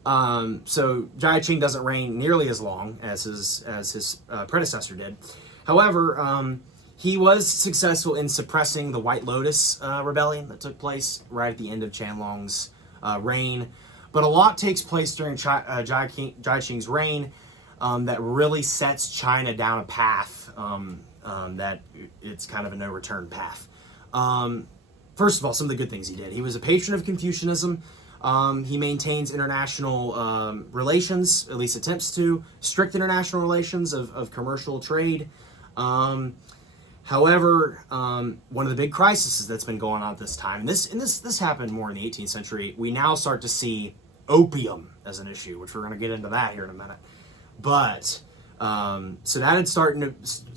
So Qing doesn't reign nearly as long as his predecessor did. However, he was successful in suppressing the White Lotus rebellion that took place right at the end of Qianlong's reign. But a lot takes place during Qing's reign that really sets China down a path that it's kind of a no-return path. First of all, some of the good things he did. He was a patron of Confucianism. He maintains international relations, at least attempts to, strict international relations of commercial trade. However, one of the big crises that's been going on at this time, and this happened more in the 18th century, we now start to see opium as an issue, which we're going to get into that here in a minute. But so that had started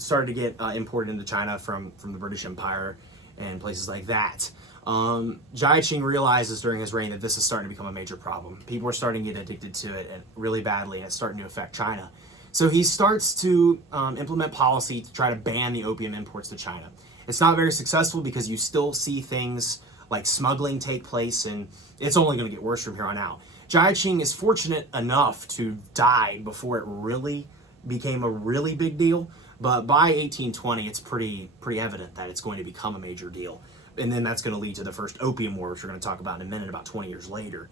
to get imported into China from the British Empire and places like that. Qing realizes during his reign that this is starting to become a major problem. People are starting to get addicted to it and really badly, and it's starting to affect China. So he starts to implement policy to try to ban the opium imports to China. It's not very successful because you still see things like smuggling take place, and it's only going to get worse from here on out. Qing is fortunate enough to die before it really became a really big deal, but by 1820, it's pretty evident that it's going to become a major deal. And then that's going to lead to the first Opium War, which we're going to talk about in a minute, about 20 years later.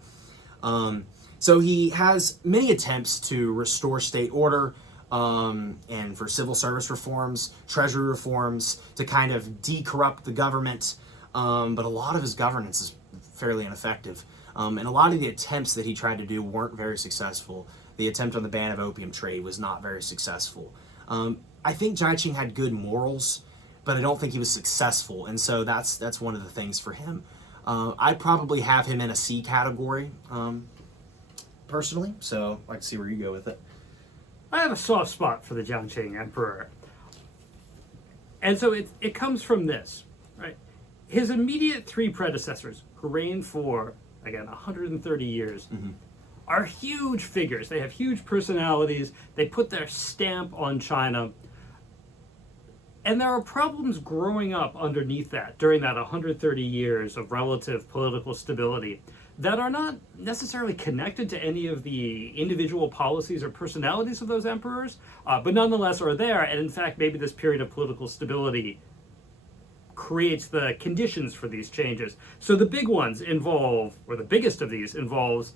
So he has many attempts to restore state order and for civil service reforms, treasury reforms, to kind of de-corrupt the government. But a lot of his governance is fairly ineffective. And a lot of the attempts that he tried to do weren't very successful. The attempt on the ban of opium trade was not very successful. I think Qing had good morals, but I don't think he was successful. And so that's one of the things for him. I'd probably have him in a C category, personally. So I'd like to see where you go with it. I have a soft spot for the Qing Emperor. And so it comes from this, right? His immediate three predecessors, who reigned for, again, 130 years, are huge figures. They have huge personalities. They put their stamp on China. And there are problems growing up underneath that during that 130 years of relative political stability that are not necessarily connected to any of the individual policies or personalities of those emperors, but nonetheless are there. And in fact, maybe this period of political stability creates the conditions for these changes. So the big ones involve, or the biggest of these involves,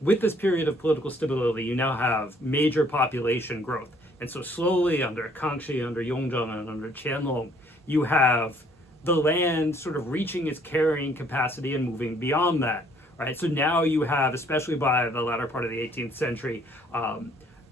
with this period of political stability, you now have major population growth. And so slowly under Kangxi, under Yongzheng, and under Qianlong, you have the land sort of reaching its carrying capacity and moving beyond that, right? So now you have, especially by the latter part of the 18th century,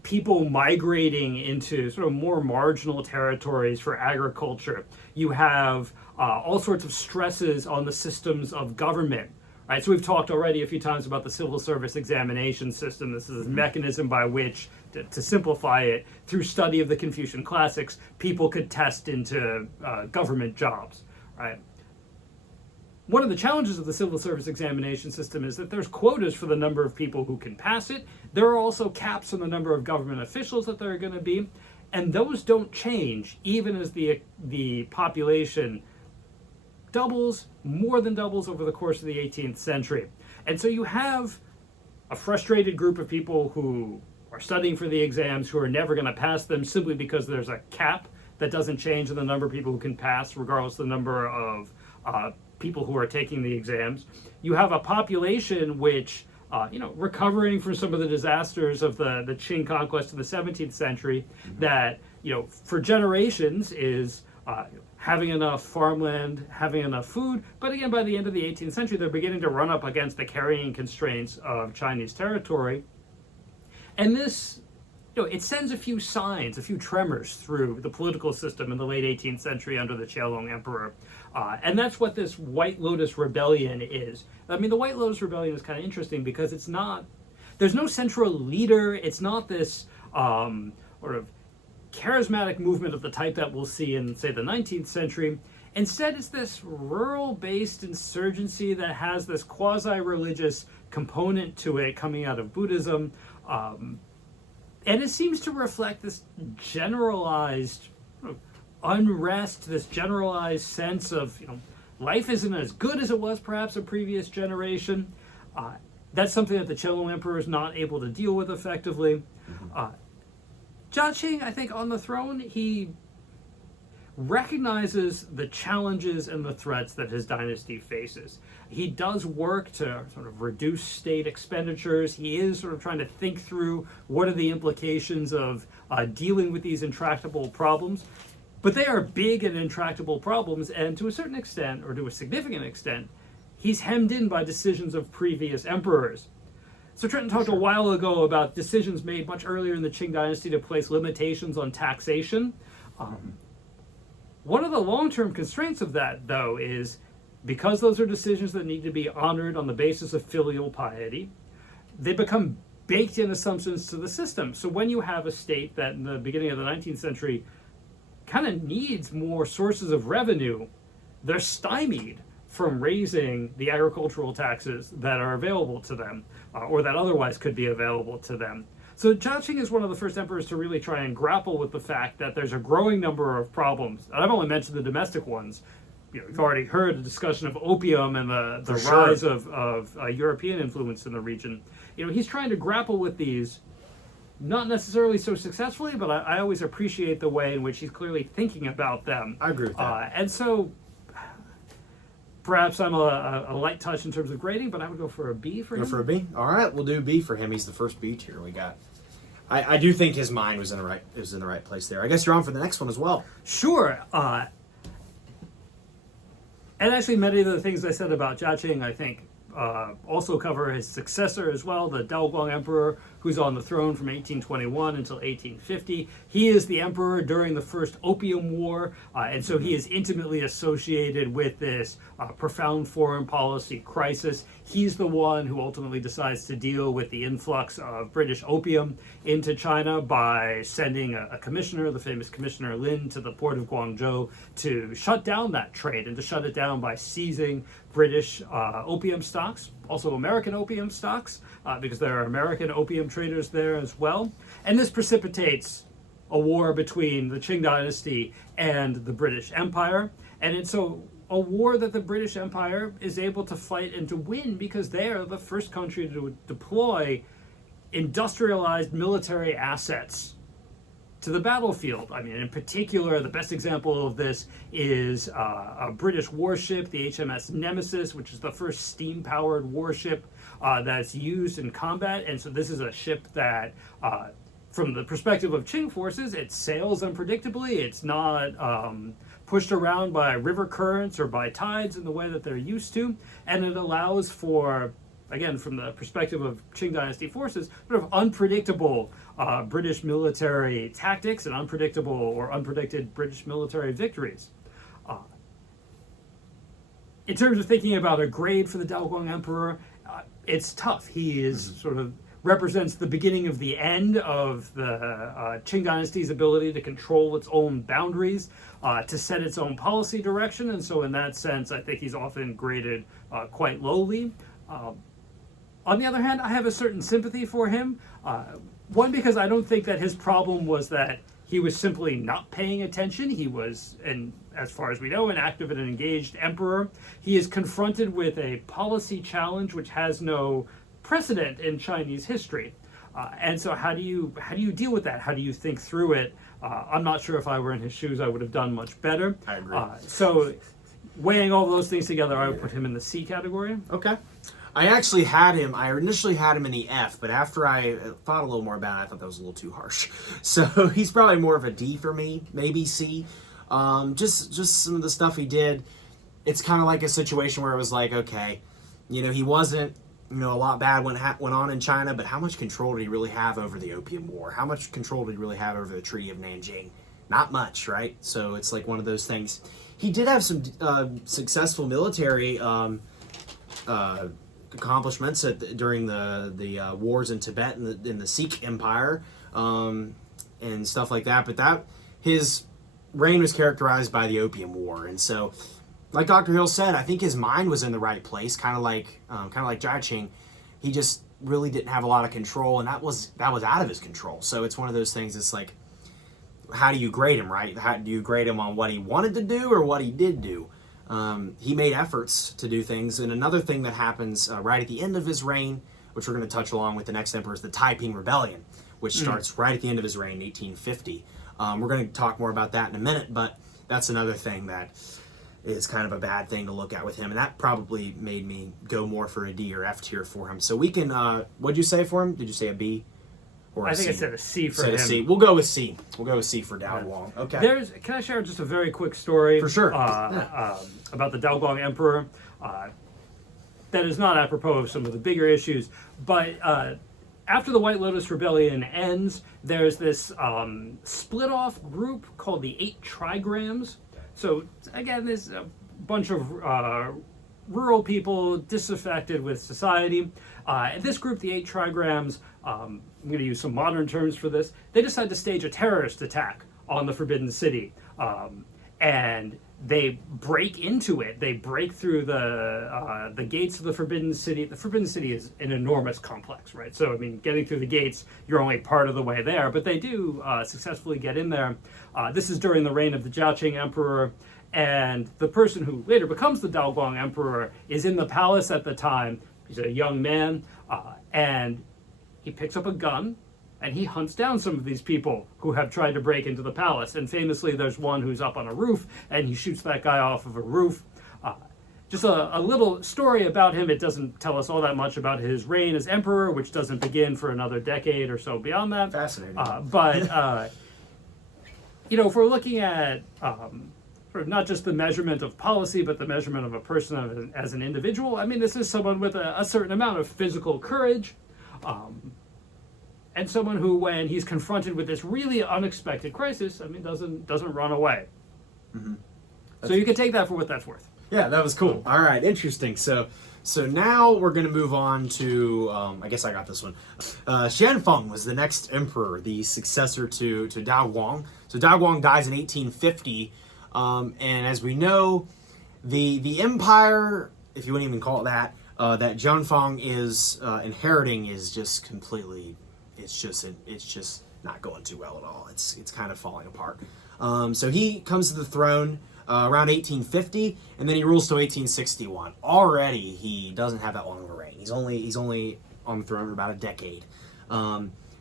people migrating into sort of more marginal territories for agriculture. You have all sorts of stresses on the systems of government, Right, so we've talked already a few times about the civil service examination system. This is a mechanism by which, to simplify it, through study of the Confucian classics, people could test into government jobs. Right. One of the challenges of the civil service examination system is that there's quotas for the number of people who can pass it. There are also caps on the number of government officials that there are going to be, and those don't change even as the population more than doubles over the course of the 18th century. And so you have a frustrated group of people who are studying for the exams who are never going to pass them simply because there's a cap that doesn't change in the number of people who can pass, regardless of the number of people who are taking the exams. You have a population which, recovering from some of the disasters of the Qing conquest in the 17th century, that, for generations is having enough farmland, having enough food. But again, by the end of the 18th century, they're beginning to run up against the carrying constraints of Chinese territory. And this, it sends a few signs, a few tremors through the political system in the late 18th century under the Qing Emperor. And that's what this White Lotus Rebellion is. I mean, the White Lotus Rebellion is kind of interesting because there's no central leader. It's not this sort of charismatic movement of the type that we'll see in, say, the 19th century. Instead, it's this rural-based insurgency that has this quasi-religious component to it coming out of Buddhism. And it seems to reflect this generalized unrest, this generalized sense of, life isn't as good as it was perhaps a previous generation. That's something that the Qing Emperor is not able to deal with effectively. Jia Qing, I think, on the throne, he recognizes the challenges and the threats that his dynasty faces. He does work to sort of reduce state expenditures. He is sort of trying to think through what are the implications of dealing with these intractable problems. But they are big and intractable problems, and to a certain extent, or to a significant extent, he's hemmed in by decisions of previous emperors. So Trenton talked a while ago about decisions made much earlier in the Qing Dynasty to place limitations on taxation. One of the long-term constraints of that, though, is because those are decisions that need to be honored on the basis of filial piety, they become baked-in assumptions to the system. So when you have a state that in the beginning of the 19th century kind of needs more sources of revenue, they're stymied from raising the agricultural taxes that are available to them, or that otherwise could be available to them. So Jia Qing is one of the first emperors to really try and grapple with the fact that there's a growing number of problems. And I've only mentioned the domestic ones. You've already heard a discussion of opium and the rise of European influence in the region. He's trying to grapple with these, not necessarily so successfully, but I always appreciate the way in which he's clearly thinking about them. I agree with that. And so perhaps I'm a light touch in terms of grading, but I would go for a B for him. Go for a B? All right, we'll do B for him. He's the first B tier we got. I do think his mind was in the right place there. I guess you're on for the next one as well. Sure. And actually, many of the things I said about Jia Qing, I think, also cover his successor as well, the Daoguang Emperor, who's on the throne from 1821 until 1850. He is the emperor during the First Opium War, and so he is intimately associated with this profound foreign policy crisis. He's the one who ultimately decides to deal with the influx of British opium into China by sending a commissioner, the famous Commissioner Lin, to the port of Guangzhou to shut down that trade and to shut it down by seizing British opium stocks, also American opium stocks, because there are American opium traders there as well. And this precipitates a war between the Qing Dynasty and the British Empire. And it's a war that the British Empire is able to fight and to win because they are the first country to deploy industrialized military assets to the battlefield. I mean, in particular, the best example of this is a British warship, the HMS Nemesis, which is the first steam-powered warship that's used in combat. And so this is a ship that, from the perspective of Qing forces, it sails unpredictably. It's not pushed around by river currents or by tides in the way that they're used to. And it allows for, again, from the perspective of Qing Dynasty forces, sort of unpredictable British military tactics and unpredictable or unpredicted British military victories. in terms of thinking about a grade for the Daoguang Emperor, it's tough. He is sort of represents the beginning of the end of the Qing Dynasty's ability to control its own boundaries, to set its own policy direction, and so in that sense, I think he's often graded quite lowly. On the other hand, I have a certain sympathy for him. One, because I don't think that his problem was that he was simply not paying attention. He was, and as far as we know, an active and engaged emperor. He is confronted with a policy challenge which has no precedent in Chinese history. And so how do you deal with that? How do you think through it? I'm not sure if I were in his shoes I would have done much better. I agree. So weighing all those things together, I would put him in the C category. Okay. I initially had him in the F, but after I thought a little more about it, I thought that was a little too harsh. So he's probably more of a D for me, maybe C. Just some of the stuff he did, it's kind of like a situation where it was like, okay, he wasn't, a lot bad went on in China, but how much control did he really have over the Opium War? How much control did he really have over the Treaty of Nanjing? Not much, right? So it's like one of those things. He did have some successful military accomplishments during the wars in Tibet and in the Sikh Empire and stuff like that. But his reign was characterized by the Opium War, and so, like Dr. Hill said, I think his mind was in the right place, kind of like Jia Qing. He just really didn't have a lot of control, and that was out of his control. So it's one of those things. It's like, how do you grade him, right? How do you grade him on what he wanted to do or what he did do? He made efforts to do things, and another thing that happens right at the end of his reign, which we're going to touch along with the next emperor, is the Taiping Rebellion, which starts right at the end of his reign, 1850. We're going to talk more about that in a minute, but that's another thing that is kind of a bad thing to look at with him, and that probably made me go more for a D or F tier for him. So we can, what'd you say for him? Did you say a B? Or I think I said a C for him. A C. We'll go with C. We'll go with C for Daoguang. Okay. Can I share just a very quick story? For sure. About the Daoguang Emperor. That is not apropos of some of the bigger issues, but after the White Lotus Rebellion ends, there's this split-off group called the 8 Trigrams. So again, there's a bunch of rural people disaffected with society. And this group, the 8 Trigrams, I'm going to use some modern terms for this, they decide to stage a terrorist attack on the Forbidden City. And they break into it. They break through the gates of the Forbidden City. The Forbidden City is an enormous complex, right? So, I mean, getting through the gates, you're only part of the way there, but they do successfully get in there. This is during the reign of the Jiaqing Emperor, and the person who later becomes the Daoguang Emperor is in the palace at the time. He's a young man, and he picks up a gun, and he hunts down some of these people who have tried to break into the palace. And famously, there's one who's up on a roof, and he shoots that guy off of a roof. Just a little story about him. It doesn't tell us all that much about his reign as emperor, which doesn't begin for another decade or so beyond that. Fascinating. But if we're looking at sort of not just the measurement of policy, but the measurement of a person as an individual, I mean, this is someone with a certain amount of physical courage. And someone who, when he's confronted with this really unexpected crisis, I mean, doesn't run away. Mm-hmm. So you can take that for what that's worth. Yeah, that was cool. All right, interesting. So now we're going to move on to, I guess I got this one. Xianfeng was the next emperor, the successor to Daoguang. So Daoguang dies in 1850, and as we know, the empire, if you wouldn't even call it that Xianfeng is inheriting is just completely, it's just not going too well at all. It's kind of falling apart. So he comes to the throne around 1850, and then he rules till 1861. Already, he doesn't have that long of a reign. He's only on the throne for about a decade.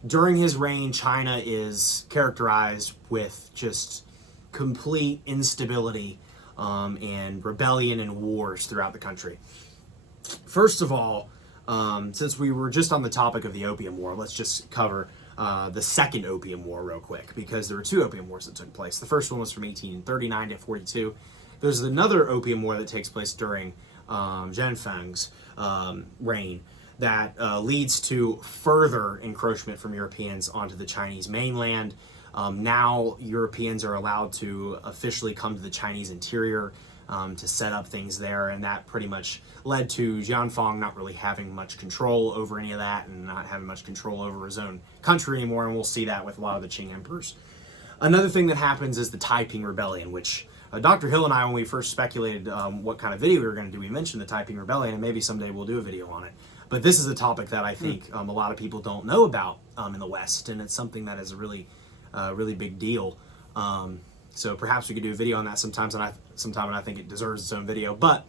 During his reign, China is characterized with just complete instability and rebellion and wars throughout the country. First of all, since we were just on the topic of the Opium War, let's just cover the Second Opium War real quick, because there were 2 Opium Wars that took place. The first one was from 1839 to 42. There's another Opium War that takes place during Xianfeng's reign that leads to further encroachment from Europeans onto the Chinese mainland. Now Europeans are allowed to officially come to the Chinese interior to set up things there, and that pretty much led to Jianfeng not really having much control over any of that and not having much control over his own country anymore, and we'll see that with a lot of the Qing emperors. Another thing that happens is the Taiping Rebellion, which Dr. Hill and I, when we first speculated what kind of video we were going to do, we mentioned the Taiping Rebellion, and maybe someday we'll do a video on it. But this is a topic that I think a lot of people don't know about in the West, and it's something that is a really big deal. So perhaps we could do a video on that sometime, and I think it deserves its own video. But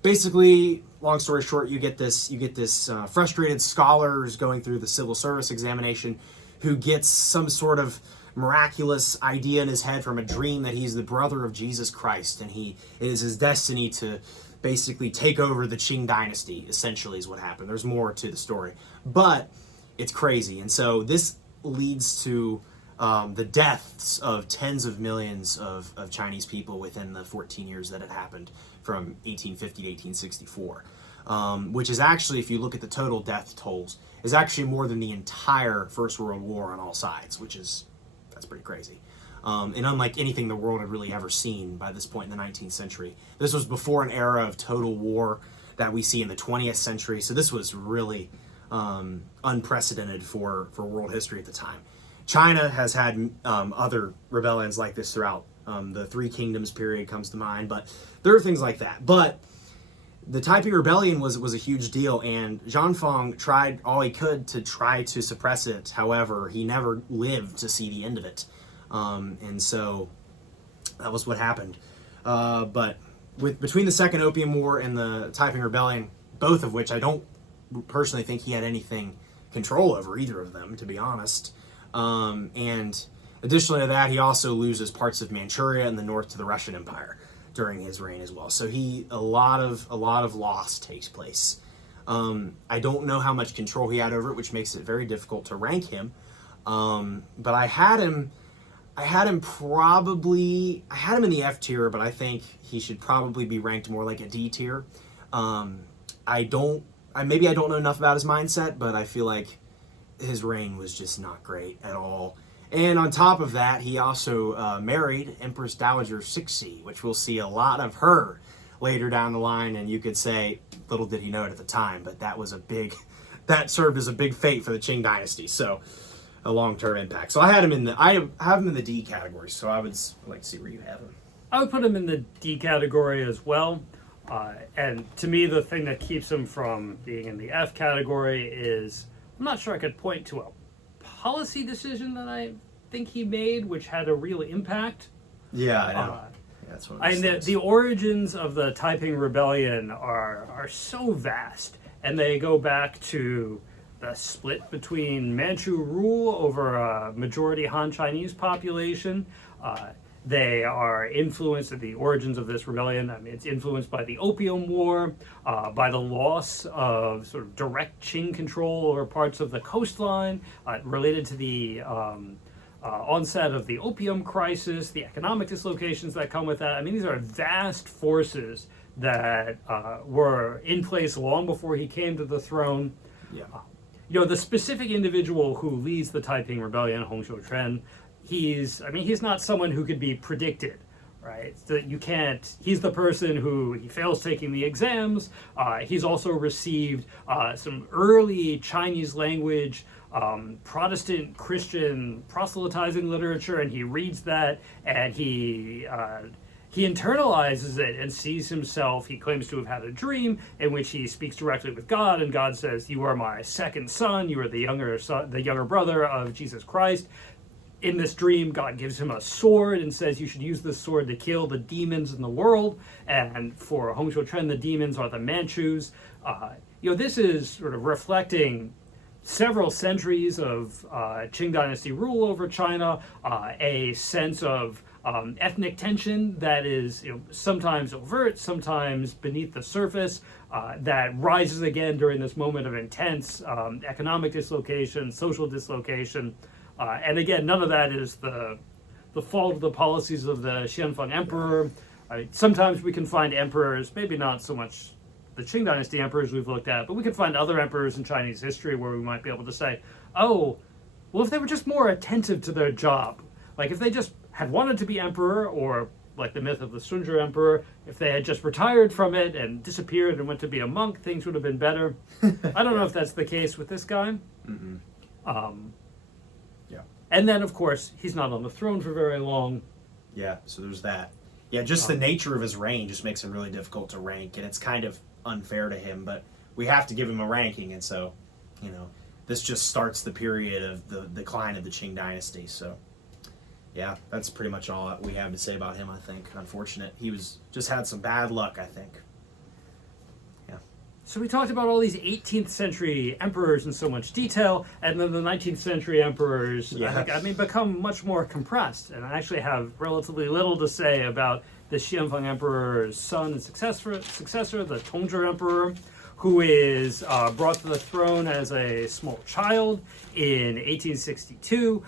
basically, long story short, you get this frustrated scholar who's going through the civil service examination, who gets some sort of miraculous idea in his head from a dream that he's the brother of Jesus Christ, and it is his destiny to basically take over the Qing Dynasty, essentially, is what happened. There's more to the story, but it's crazy. And so this leads to the deaths of tens of millions of Chinese people within the 14 years that it happened from 1850 to 1864, which is actually, if you look at the total death tolls, is actually more than the entire First World War on all sides, that's pretty crazy. And unlike anything the world had really ever seen by this point in the 19th century. This was before an era of total war that we see in the 20th century, so this was really unprecedented for world history at the time. China has had other rebellions like this throughout. The Three Kingdoms period comes to mind, but there are things like that. But the Taiping Rebellion was a huge deal, and Jianfeng tried all he could to try to suppress it. However, he never lived to see the end of it. And so that was what happened. But between the Second Opium War and the Taiping Rebellion, both of which I don't personally think he had anything control over either of them, to be honest. And additionally to that, he also loses parts of Manchuria and the north to the Russian Empire during his reign as well. So a lot of loss takes place. I don't know how much control he had over it, which makes it very difficult to rank him. But I had him in the F tier, but I think he should probably be ranked more like a D tier. I don't know enough about his mindset, but I feel like his reign was just not great at all. And on top of that, he also married Empress Dowager Cixi, which we'll see a lot of her later down the line. And you could say, little did he know it at the time, but that served as a big fate for the Qing Dynasty. So a long-term impact. So I have him in the D category. So I would like to see where you have him. I would put him in the D category as well. And to me, the thing that keeps him from being in the F category is, I'm not sure I could point to a policy decision that I think he made which had a real impact. Yeah, I know. That's what the origins of the Taiping Rebellion are so vast, and they go back to the split between Manchu rule over a majority Han Chinese population. They are influenced at the origins of this rebellion. I mean, it's influenced by the Opium War, by the loss of sort of direct Qing control over parts of the coastline, related to the onset of the opium crisis, the economic dislocations that come with that. I mean, these are vast forces that were in place long before he came to the throne. Yeah. The specific individual who leads the Taiping Rebellion, Hong Xiuquan, he's not someone who could be predicted, right? He's the person who, he fails taking the exams. He's also received some early Chinese language, Protestant Christian proselytizing literature, and he reads that, and he internalizes it and sees himself. He claims to have had a dream in which he speaks directly with God, and God says, "You are my second son. You are the younger brother of Jesus Christ." In this dream, God gives him a sword and says, "You should use this sword to kill the demons in the world." And for Hong Xiuquan, the demons are the Manchus. This is sort of reflecting several centuries of Qing Dynasty rule over China, a sense of ethnic tension that is sometimes overt, sometimes beneath the surface, that rises again during this moment of intense economic dislocation, social dislocation. And again, none of that is the fault of the policies of the Xianfeng Emperor. Sometimes we can find emperors, maybe not so much the Qing Dynasty emperors we've looked at, but we can find other emperors in Chinese history where we might be able to say, oh, well, if they were just more attentive to their job, like if they just had wanted to be emperor or like the myth of the Sunja Emperor. If they had just retired from it and disappeared and went to be a monk, things would have been better. I don't know if that's the case with this guy. Yeah. And then, of course, he's not on the throne for very long. Yeah, so there's that. Yeah, just the nature of his reign just makes him really difficult to rank, and it's kind of unfair to him, but we have to give him a ranking, and so, this just starts the period of the decline of the Qing Dynasty, so yeah, that's pretty much all we have to say about him, I think. Unfortunate. He just had some bad luck, I think. Yeah. So we talked about all these 18th century emperors in so much detail, and then the 19th century emperors, become much more compressed, and I actually have relatively little to say about the Xianfeng Emperor's son and successor, the Tongzhi Emperor, who is brought to the throne as a small child in 1862.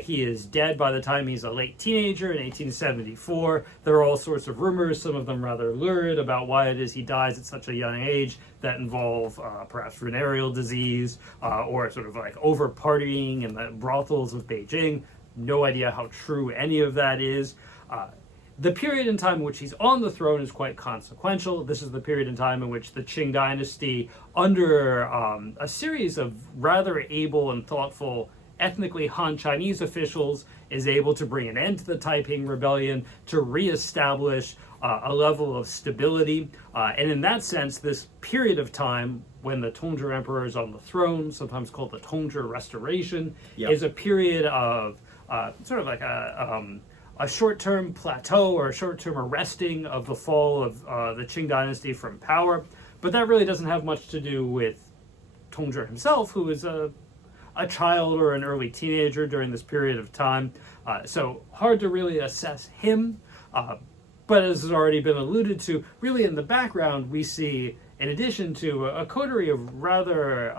He is dead by the time he's a late teenager in 1874. There are all sorts of rumors, some of them rather lurid, about why it is he dies at such a young age that involve perhaps venereal disease or sort of like over partying in the brothels of Beijing. No idea how true any of that is. The period in time in which he's on the throne is quite consequential. This is the period in time in which the Qing Dynasty, under a series of rather able and thoughtful ethnically Han Chinese officials, is able to bring an end to the Taiping Rebellion, to reestablish a level of stability. And in that sense, this period of time when the Tongzhi Emperor is on the throne, sometimes called the Tongzhi Restoration, is a period of sort of like a short-term plateau or a short-term arresting of the fall of the Qing Dynasty from power. But that really doesn't have much to do with Tongzhi himself, who is a child or an early teenager during this period of time. So hard to really assess him. But as has already been alluded to, really in the background we see, in addition to a coterie of rather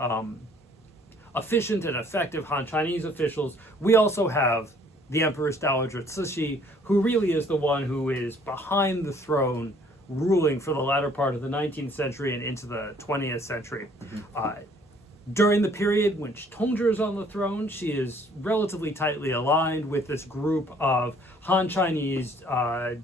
efficient and effective Han Chinese officials, we also have the Empress Dowager Cixi, who really is the one who is behind the throne, ruling for the latter part of the 19th century and into the 20th century. During the period in which Tongzhi is on the throne, she is relatively tightly aligned with this group of Han Chinese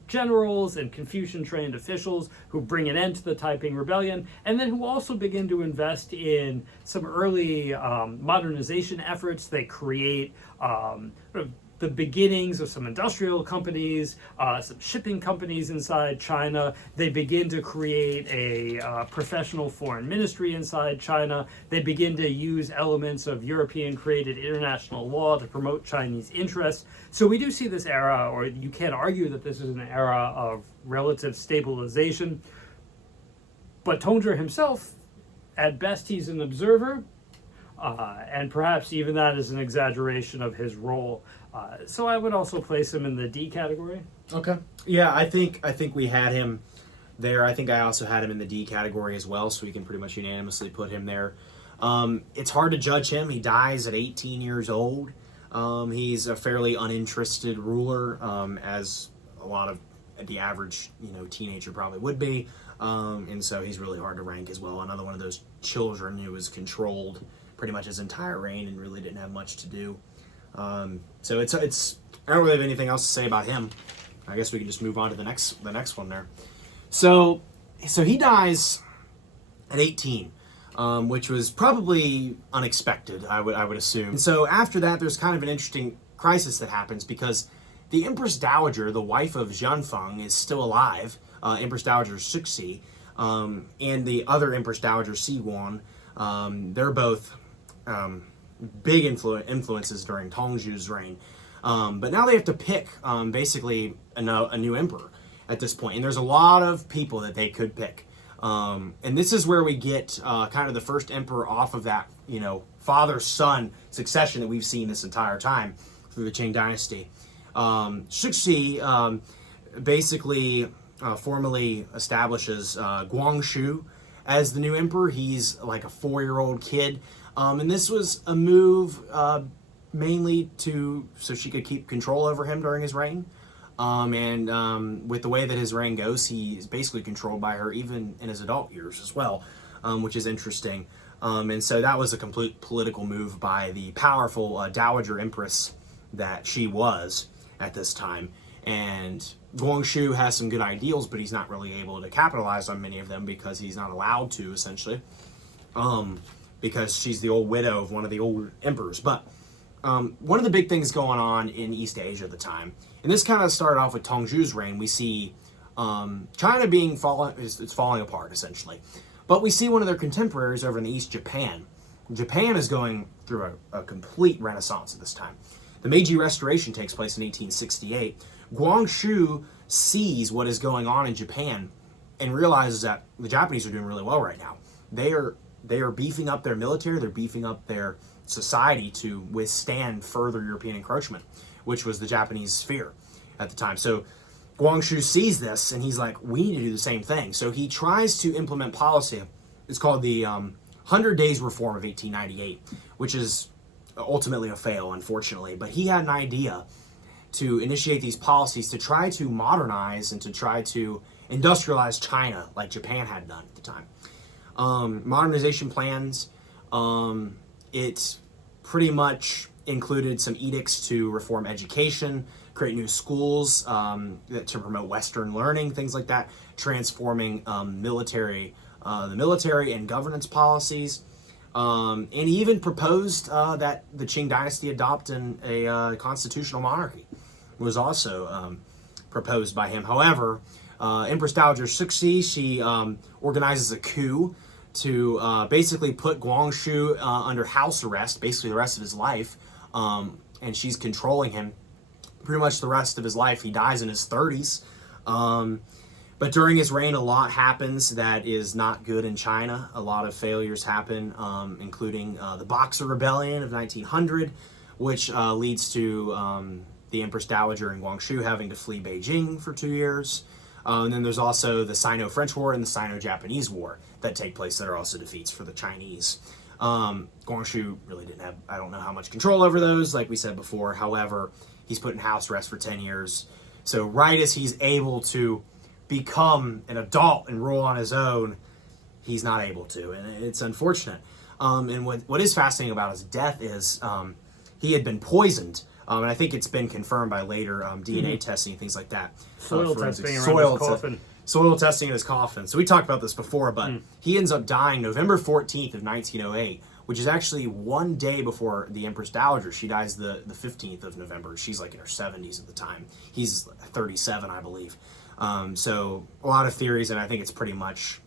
generals and Confucian-trained officials who bring an end to the Taiping Rebellion, and then who also begin to invest in some early modernization efforts. They create the beginnings of some industrial companies, some shipping companies inside China. They begin to create a professional foreign ministry inside China. They begin to use elements of European-created international law to promote Chinese interests. So we do see this era, or you can't argue that this is an era of relative stabilization. But Tongzhi himself, at best, he's an observer, and perhaps even that is an exaggeration of his role. So I would also place him in the D category. Okay. Yeah, I think we had him there. I think I also had him in the D category as well, so we can pretty much unanimously put him there. It's hard to judge him. He dies at 18 years old. He's a fairly uninterested ruler, as a lot of the average teenager probably would be. And so he's really hard to rank as well. Another one of those children who was controlled pretty much his entire reign and really didn't have much to do. So it's I don't really have anything else to say about him. I guess we can just move on to the next one there. So he dies at 18, which was probably unexpected, I would assume. And so after that, there's kind of an interesting crisis that happens because the Empress Dowager, the wife of Xianfeng, is still alive. Empress Dowager Cixi, and the other Empress Dowager Siguan, they're both big influences during Tongzhi's reign. But now they have to pick basically a new emperor at this point. And there's a lot of people that they could pick. And this is where we get kind of the first emperor off of that, father-son succession that we've seen this entire time through the Qing Dynasty. Cixi basically formally establishes Guangxu as the new emperor. He's like a 4-year-old kid. And this was a move mainly so she could keep control over him during his reign. And with the way that his reign goes, he is basically controlled by her even in his adult years as well, which is interesting. And so that was a complete political move by the powerful Dowager Empress that she was at this time. And Guangxu has some good ideals, but he's not really able to capitalize on many of them because he's not allowed to, essentially, because she's the old widow of one of the old emperors. But one of the big things going on in East Asia at the time, and this kind of started off with Tongzhu's reign, we see China it's falling apart, essentially. But we see one of their contemporaries over in the East, Japan. Japan is going through a complete renaissance at this time. The Meiji Restoration takes place in 1868. Guangxu sees what is going on in Japan and realizes that the Japanese are doing really well right now. They are beefing up their military, they're beefing up their society to withstand further European encroachment, which was the Japanese fear at the time. So Guangxu sees this and he's like, we need to do the same thing. So he tries to implement policy. It's called the 100 Days Reform of 1898, which is ultimately a fail, unfortunately. But he had an idea to initiate these policies to try to modernize and to try to industrialize China like Japan had done at the time. Modernization plans, it pretty much included some edicts to reform education, create new schools to promote Western learning, things like that, transforming the military and governance policies. And he even proposed that the Qing Dynasty adopt a constitutional monarchy. It was also proposed by him. However, Empress Dowager Cixi, she organizes a coup to basically put Guangxu under house arrest, basically the rest of his life, and she's controlling him pretty much the rest of his life. He dies in his 30s. But during his reign, a lot happens that is not good in China. A lot of failures happen, including the Boxer Rebellion of 1900, which leads to the Empress Dowager and Guangxu having to flee Beijing for 2 years. And then there's also the Sino-French War and the Sino-Japanese War that take place that are also defeats for the Chinese. Guangxu really didn't have, I don't know how much control over those, like we said before. However, he's put in house arrest for 10 years. So right as he's able to become an adult and rule on his own, he's not able to, and it's unfortunate. And what is fascinating about his death is he had been poisoned, and I think it's been confirmed by later DNA testing and things like that. Soil testing around his coffin. Soil testing in his coffin. So we talked about this before, but he ends up dying November 14th of 1908, which is actually one day before the Empress Dowager. She dies the 15th of November. She's like in her 70s at the time. He's 37, I believe. So a lot of theories, and I think it's pretty much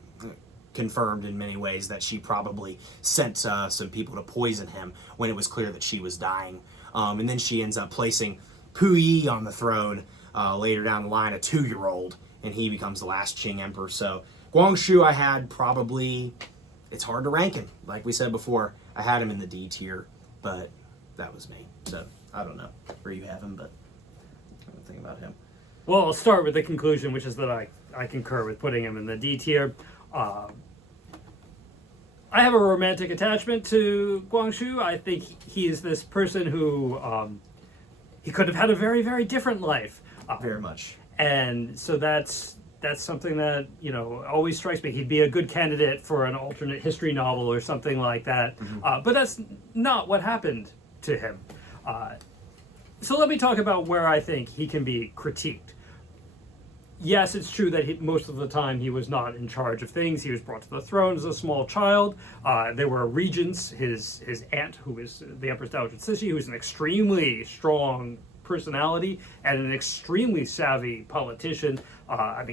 confirmed in many ways that she probably sent some people to poison him when it was clear that she was dying. And then she ends up placing Puyi on the throne later down the line, a 2-year-old, and he becomes the last Qing emperor. So Guangxu, I had probably, it's hard to rank him. Like we said before, I had him in the D tier, but that was me. So I don't know where you have him, but I don't think about him. Well, I'll start with the conclusion, which is that I concur with putting him in the D tier. I have a romantic attachment to Guangxu. I think he is this person who he could have had a very, very different life. Very much. And so that's something that, always strikes me. He'd be a good candidate for an alternate history novel or something like that. But that's not what happened to him. So let me talk about where I think he can be critiqued. Yes, it's true that most of the time he was not in charge of things. He was brought to the throne as a small child. There were regents. His aunt, who was the Empress Dowager Cixi, who was an extremely strong personality and an extremely savvy politician.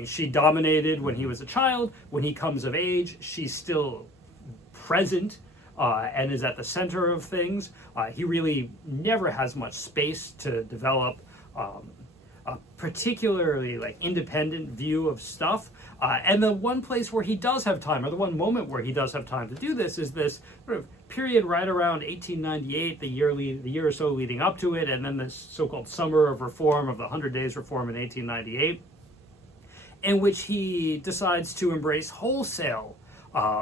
She dominated when he was a child. When he comes of age, she's still present and is at the center of things. He really never has much space to develop a particularly independent view of stuff. And the one place where he does have time, or the one moment where he does have time to do this, is this sort of period right around 1898, the year or so leading up to it, and then this so-called Summer of Reform of the 100 Days Reform in 1898, in which he decides to embrace wholesale,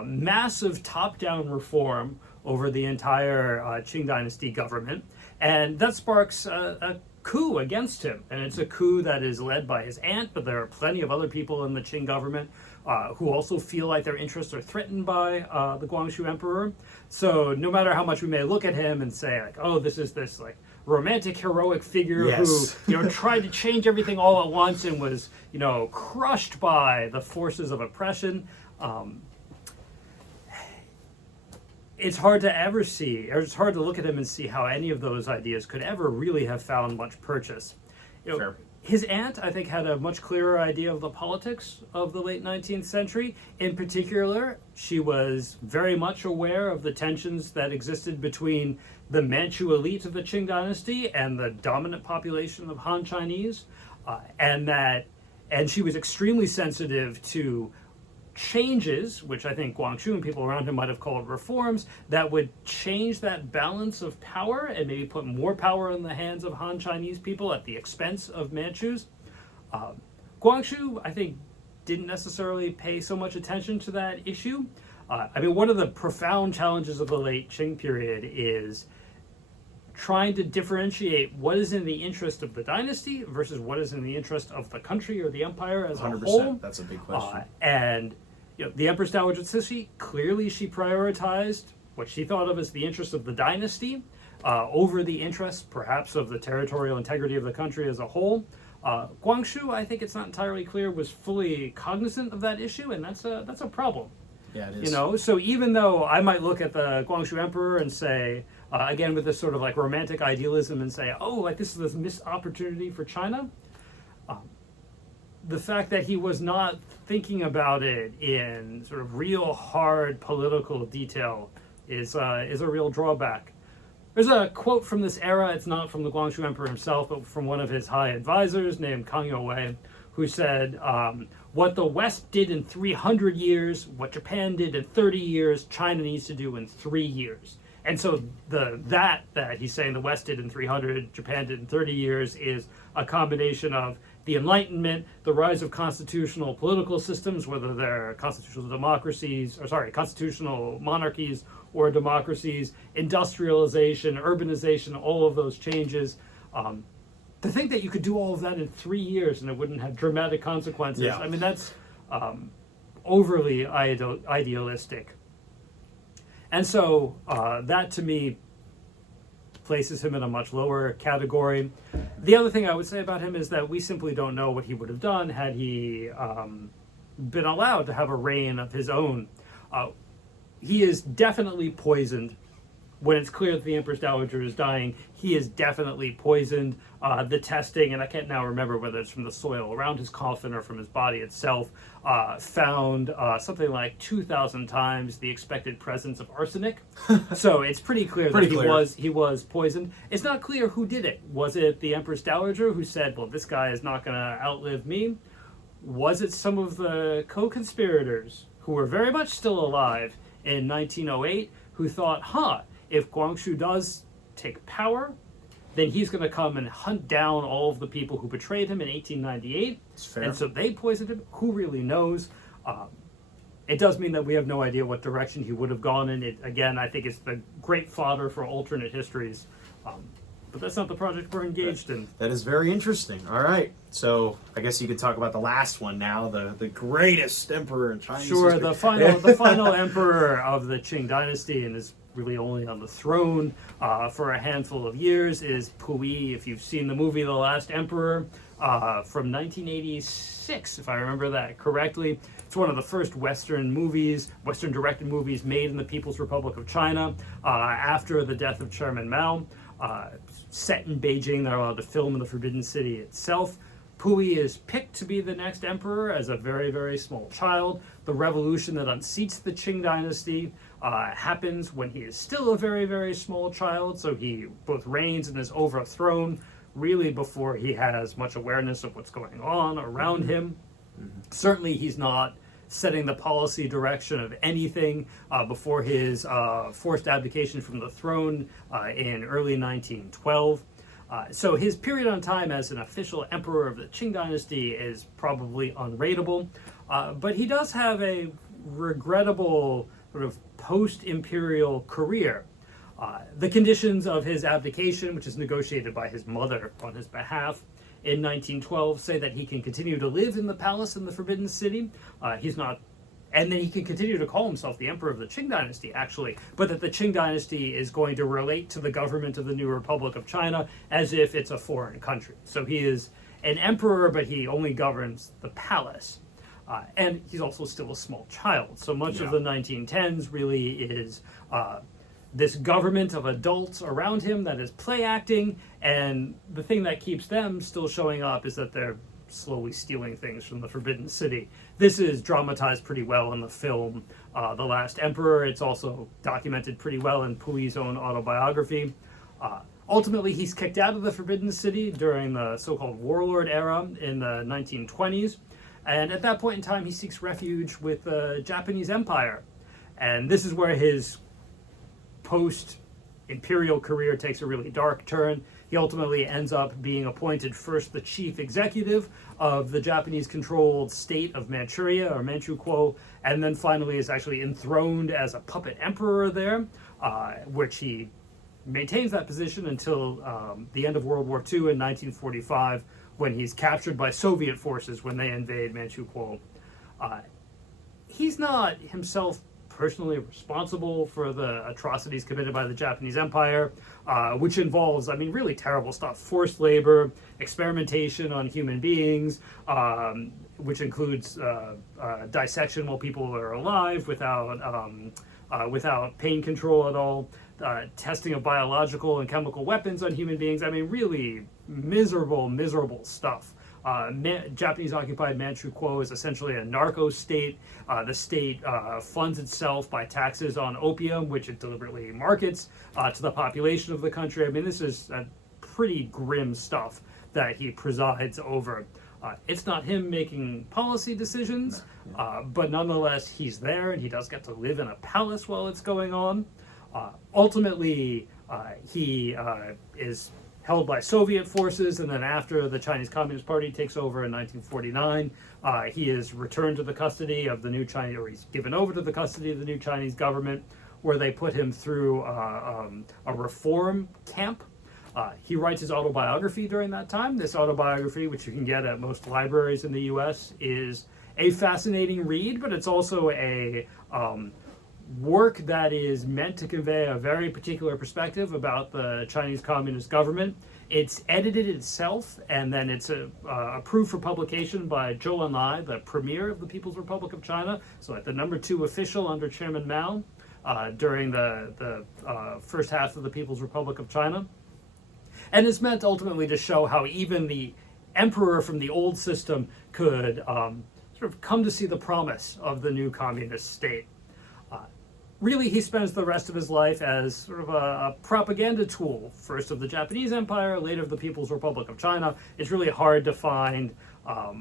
massive top-down reform over the entire Qing Dynasty government. And that sparks a coup against him, and it's a coup that is led by his aunt, but there are plenty of other people in the Qing government who also feel like their interests are threatened by the Guangxu emperor. So no matter how much we may look at him and say this is this romantic, heroic figure Yes. who tried to change everything all at once and was crushed by the forces of oppression. It's hard to ever see, or it's hard to look at him and see how any of those ideas could ever really have found much purchase. Fair. His aunt, I think, had a much clearer idea of the politics of the late 19th century. In particular, she was very much aware of the tensions that existed between the Manchu elite of the Qing Dynasty and the dominant population of Han Chinese, and she was extremely sensitive to changes, which I think Guangxu and people around him might have called reforms, that would change that balance of power and maybe put more power in the hands of Han Chinese people at the expense of Manchus. Guangxu, I think, didn't necessarily pay so much attention to that issue. One of the profound challenges of the late Qing period is trying to differentiate what is in the interest of the dynasty versus what is in the interest of the country or the empire as 100%. a whole. That's a big question. And the Empress Dowager Cixi, clearly she prioritized what she thought of as the interest of the dynasty over the interests, perhaps, of the territorial integrity of the country as a whole. Guangxu, I think it's not entirely clear, was fully cognizant of that issue, and that's a problem. Yeah, it is. So even though I might look at the Guangxu Emperor and say, again with this sort of like romantic idealism, and say, oh, like this is this missed opportunity for China, the fact that he was not thinking about it in sort of real hard political detail is a real drawback. There's a quote from this era. It's not from the Guangxu Emperor himself, but from one of his high advisors named Kang Youwei, who said, what the West did in 300 years, what Japan did in 30 years, China needs to do in 3 years. And so that he's saying the West did in 300, Japan did in 30 years is a combination of the Enlightenment, the rise of constitutional political systems, whether they're constitutional monarchies or democracies, industrialization, urbanization, all of those changes. To think that you could do all of that in 3 years and it wouldn't have dramatic consequences, Yeah. That's overly idealistic. And so that to me places him in a much lower category. The other thing I would say about him is that we simply don't know what he would have done had he been allowed to have a reign of his own. He is definitely poisoned. When it's clear that the Empress Dowager is dying, he is definitely poisoned. The testing, and I can't now remember whether it's from the soil around his coffin or from his body itself, found something like 2,000 times the expected presence of arsenic. So it's pretty clear that he was poisoned. It's not clear who did it. Was it the Empress Dowager who said, well, this guy is not going to outlive me? Was it some of the co-conspirators who were very much still alive in 1908 who thought, if Guangxu does take power, then he's going to come and hunt down all of the people who betrayed him in 1898. That's fair. And so they poisoned him. Who really knows? It does mean that we have no idea what direction he would have gone in. Again, I think it's the great fodder for alternate histories. But that's not the project we're engaged in. That is very interesting. All right. So I guess you could talk about the last one now, the greatest emperor in Chinese history. The final emperor of the Qing Dynasty, and is really only on the throne for a handful of years, is Puyi. If you've seen the movie The Last Emperor from 1986, if I remember that correctly, it's one of the first Western directed movies made in the People's Republic of China after the death of Chairman Mao. Set in Beijing, they're allowed to film in the Forbidden City itself. Puyi is picked to be the next emperor as a very, very small child. The revolution that unseats the Qing Dynasty happens when he is still a very, very small child, so he both reigns and is overthrown really before he has much awareness of what's going on around him. Certainly he's not setting the policy direction of anything before his forced abdication from the throne in early 1912. So his period on time as an official emperor of the Qing Dynasty is probably unrateable, but he does have a regrettable sort of post-imperial career. The conditions of his abdication, which is negotiated by his mother on his behalf in 1912, say that he can continue to live in the palace in the Forbidden City. He's not and then he can continue to call himself the emperor of the Qing Dynasty, actually, but that the Qing Dynasty is going to relate to the government of the new Republic of China as if it's a foreign country. So he is an emperor, but he only governs the palace. And he's also still a small child. So much of the 1910s really is this government of adults around him that is play acting, and the thing that keeps them still showing up is that they're slowly stealing things from the Forbidden City. This is dramatized pretty well in the film The Last Emperor. It's also documented pretty well in Puyi's own autobiography. Ultimately, he's kicked out of the Forbidden City during the so-called warlord era in the 1920s. And at that point in time, he seeks refuge with the Japanese Empire. And this is where his post-imperial career takes a really dark turn. He ultimately ends up being appointed first the chief executive of the Japanese-controlled state of Manchuria, or Manchukuo, and then finally is actually enthroned as a puppet emperor there, which he maintains that position until the end of World War II in 1945, when he's captured by Soviet forces when they invade Manchukuo. He's not himself personally responsible for the atrocities committed by the Japanese Empire, which involves, really terrible stuff. Forced labor, experimentation on human beings, which includes dissection while people are alive without pain control at all, testing of biological and chemical weapons on human beings. Really miserable stuff. Japanese-occupied Manchukuo is essentially a narco state. The state funds itself by taxes on opium, which it deliberately markets to the population of the country. This is pretty grim stuff that he presides over. It's not him making policy decisions, but nonetheless, he's there, and he does get to live in a palace while it's going on. Ultimately, he is held by Soviet forces, and then after the Chinese Communist Party takes over in 1949, he is returned to the custody of the new Chinese, or he's given over to the custody of the new Chinese government, where they put him through a reform camp. He writes his autobiography during that time. This autobiography, which you can get at most libraries in the U.S., is a fascinating read, but it's also a work that is meant to convey a very particular perspective about the Chinese Communist government. It's edited itself, and then it's approved for publication by Zhou Enlai, the premier of the People's Republic of China, so like the #2 official under Chairman Mao during the first half of the People's Republic of China. And it's meant ultimately to show how even the emperor from the old system could sort of come to see the promise of the new communist state. Really, he spends the rest of his life as sort of a propaganda tool, first of the Japanese Empire, later of the People's Republic of China. It's really hard to find, a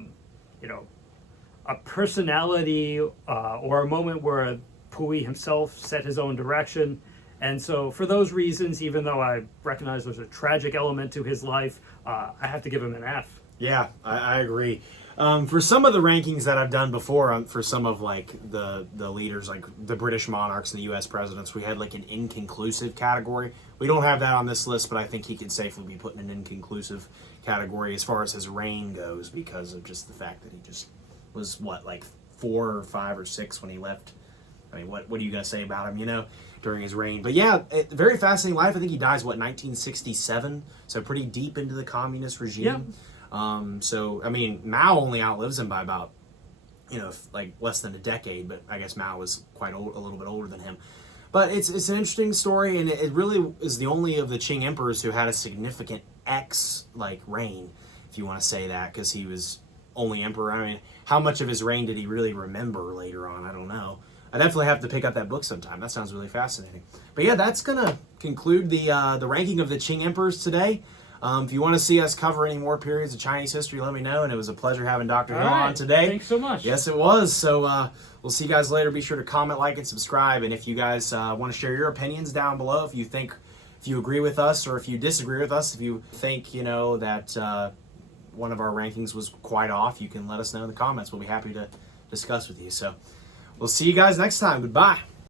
personality or a moment where Puyi himself set his own direction. And so for those reasons, even though I recognize there's a tragic element to his life, I have to give him an F. Yeah, I agree. For some of the rankings that I've done before, for some of like the leaders, like the British monarchs and the U.S. presidents, we had like an inconclusive category. We don't have that on this list, but I think he could safely be put in an inconclusive category as far as his reign goes, because of just the fact that he just was like 4 or 5 or 6 when he left. What are you gonna say about him, during his reign? But yeah, very fascinating life. I think he dies 1967, so pretty deep into the communist regime. Yeah. Mao only outlives him by about, like less than a decade, but I guess Mao was quite old, a little bit older than him. But it's an interesting story, and it really is the only of the Qing emperors who had a significant reign, if you want to say that, because he was only emperor. How much of his reign did he really remember later on? I don't know. I definitely have to pick up that book sometime. That sounds really fascinating. But yeah, that's gonna conclude the ranking of the Qing emperors today. If you want to see us cover any more periods of Chinese history, let me know. And it was a pleasure having Dr. Hill on today. Thanks so much. Yes, it was. So we'll see you guys later. Be sure to comment, like, and subscribe. And if you guys want to share your opinions down below, if you agree with us or if you disagree with us, if you think, that one of our rankings was quite off, you can let us know in the comments. We'll be happy to discuss with you. So we'll see you guys next time. Goodbye.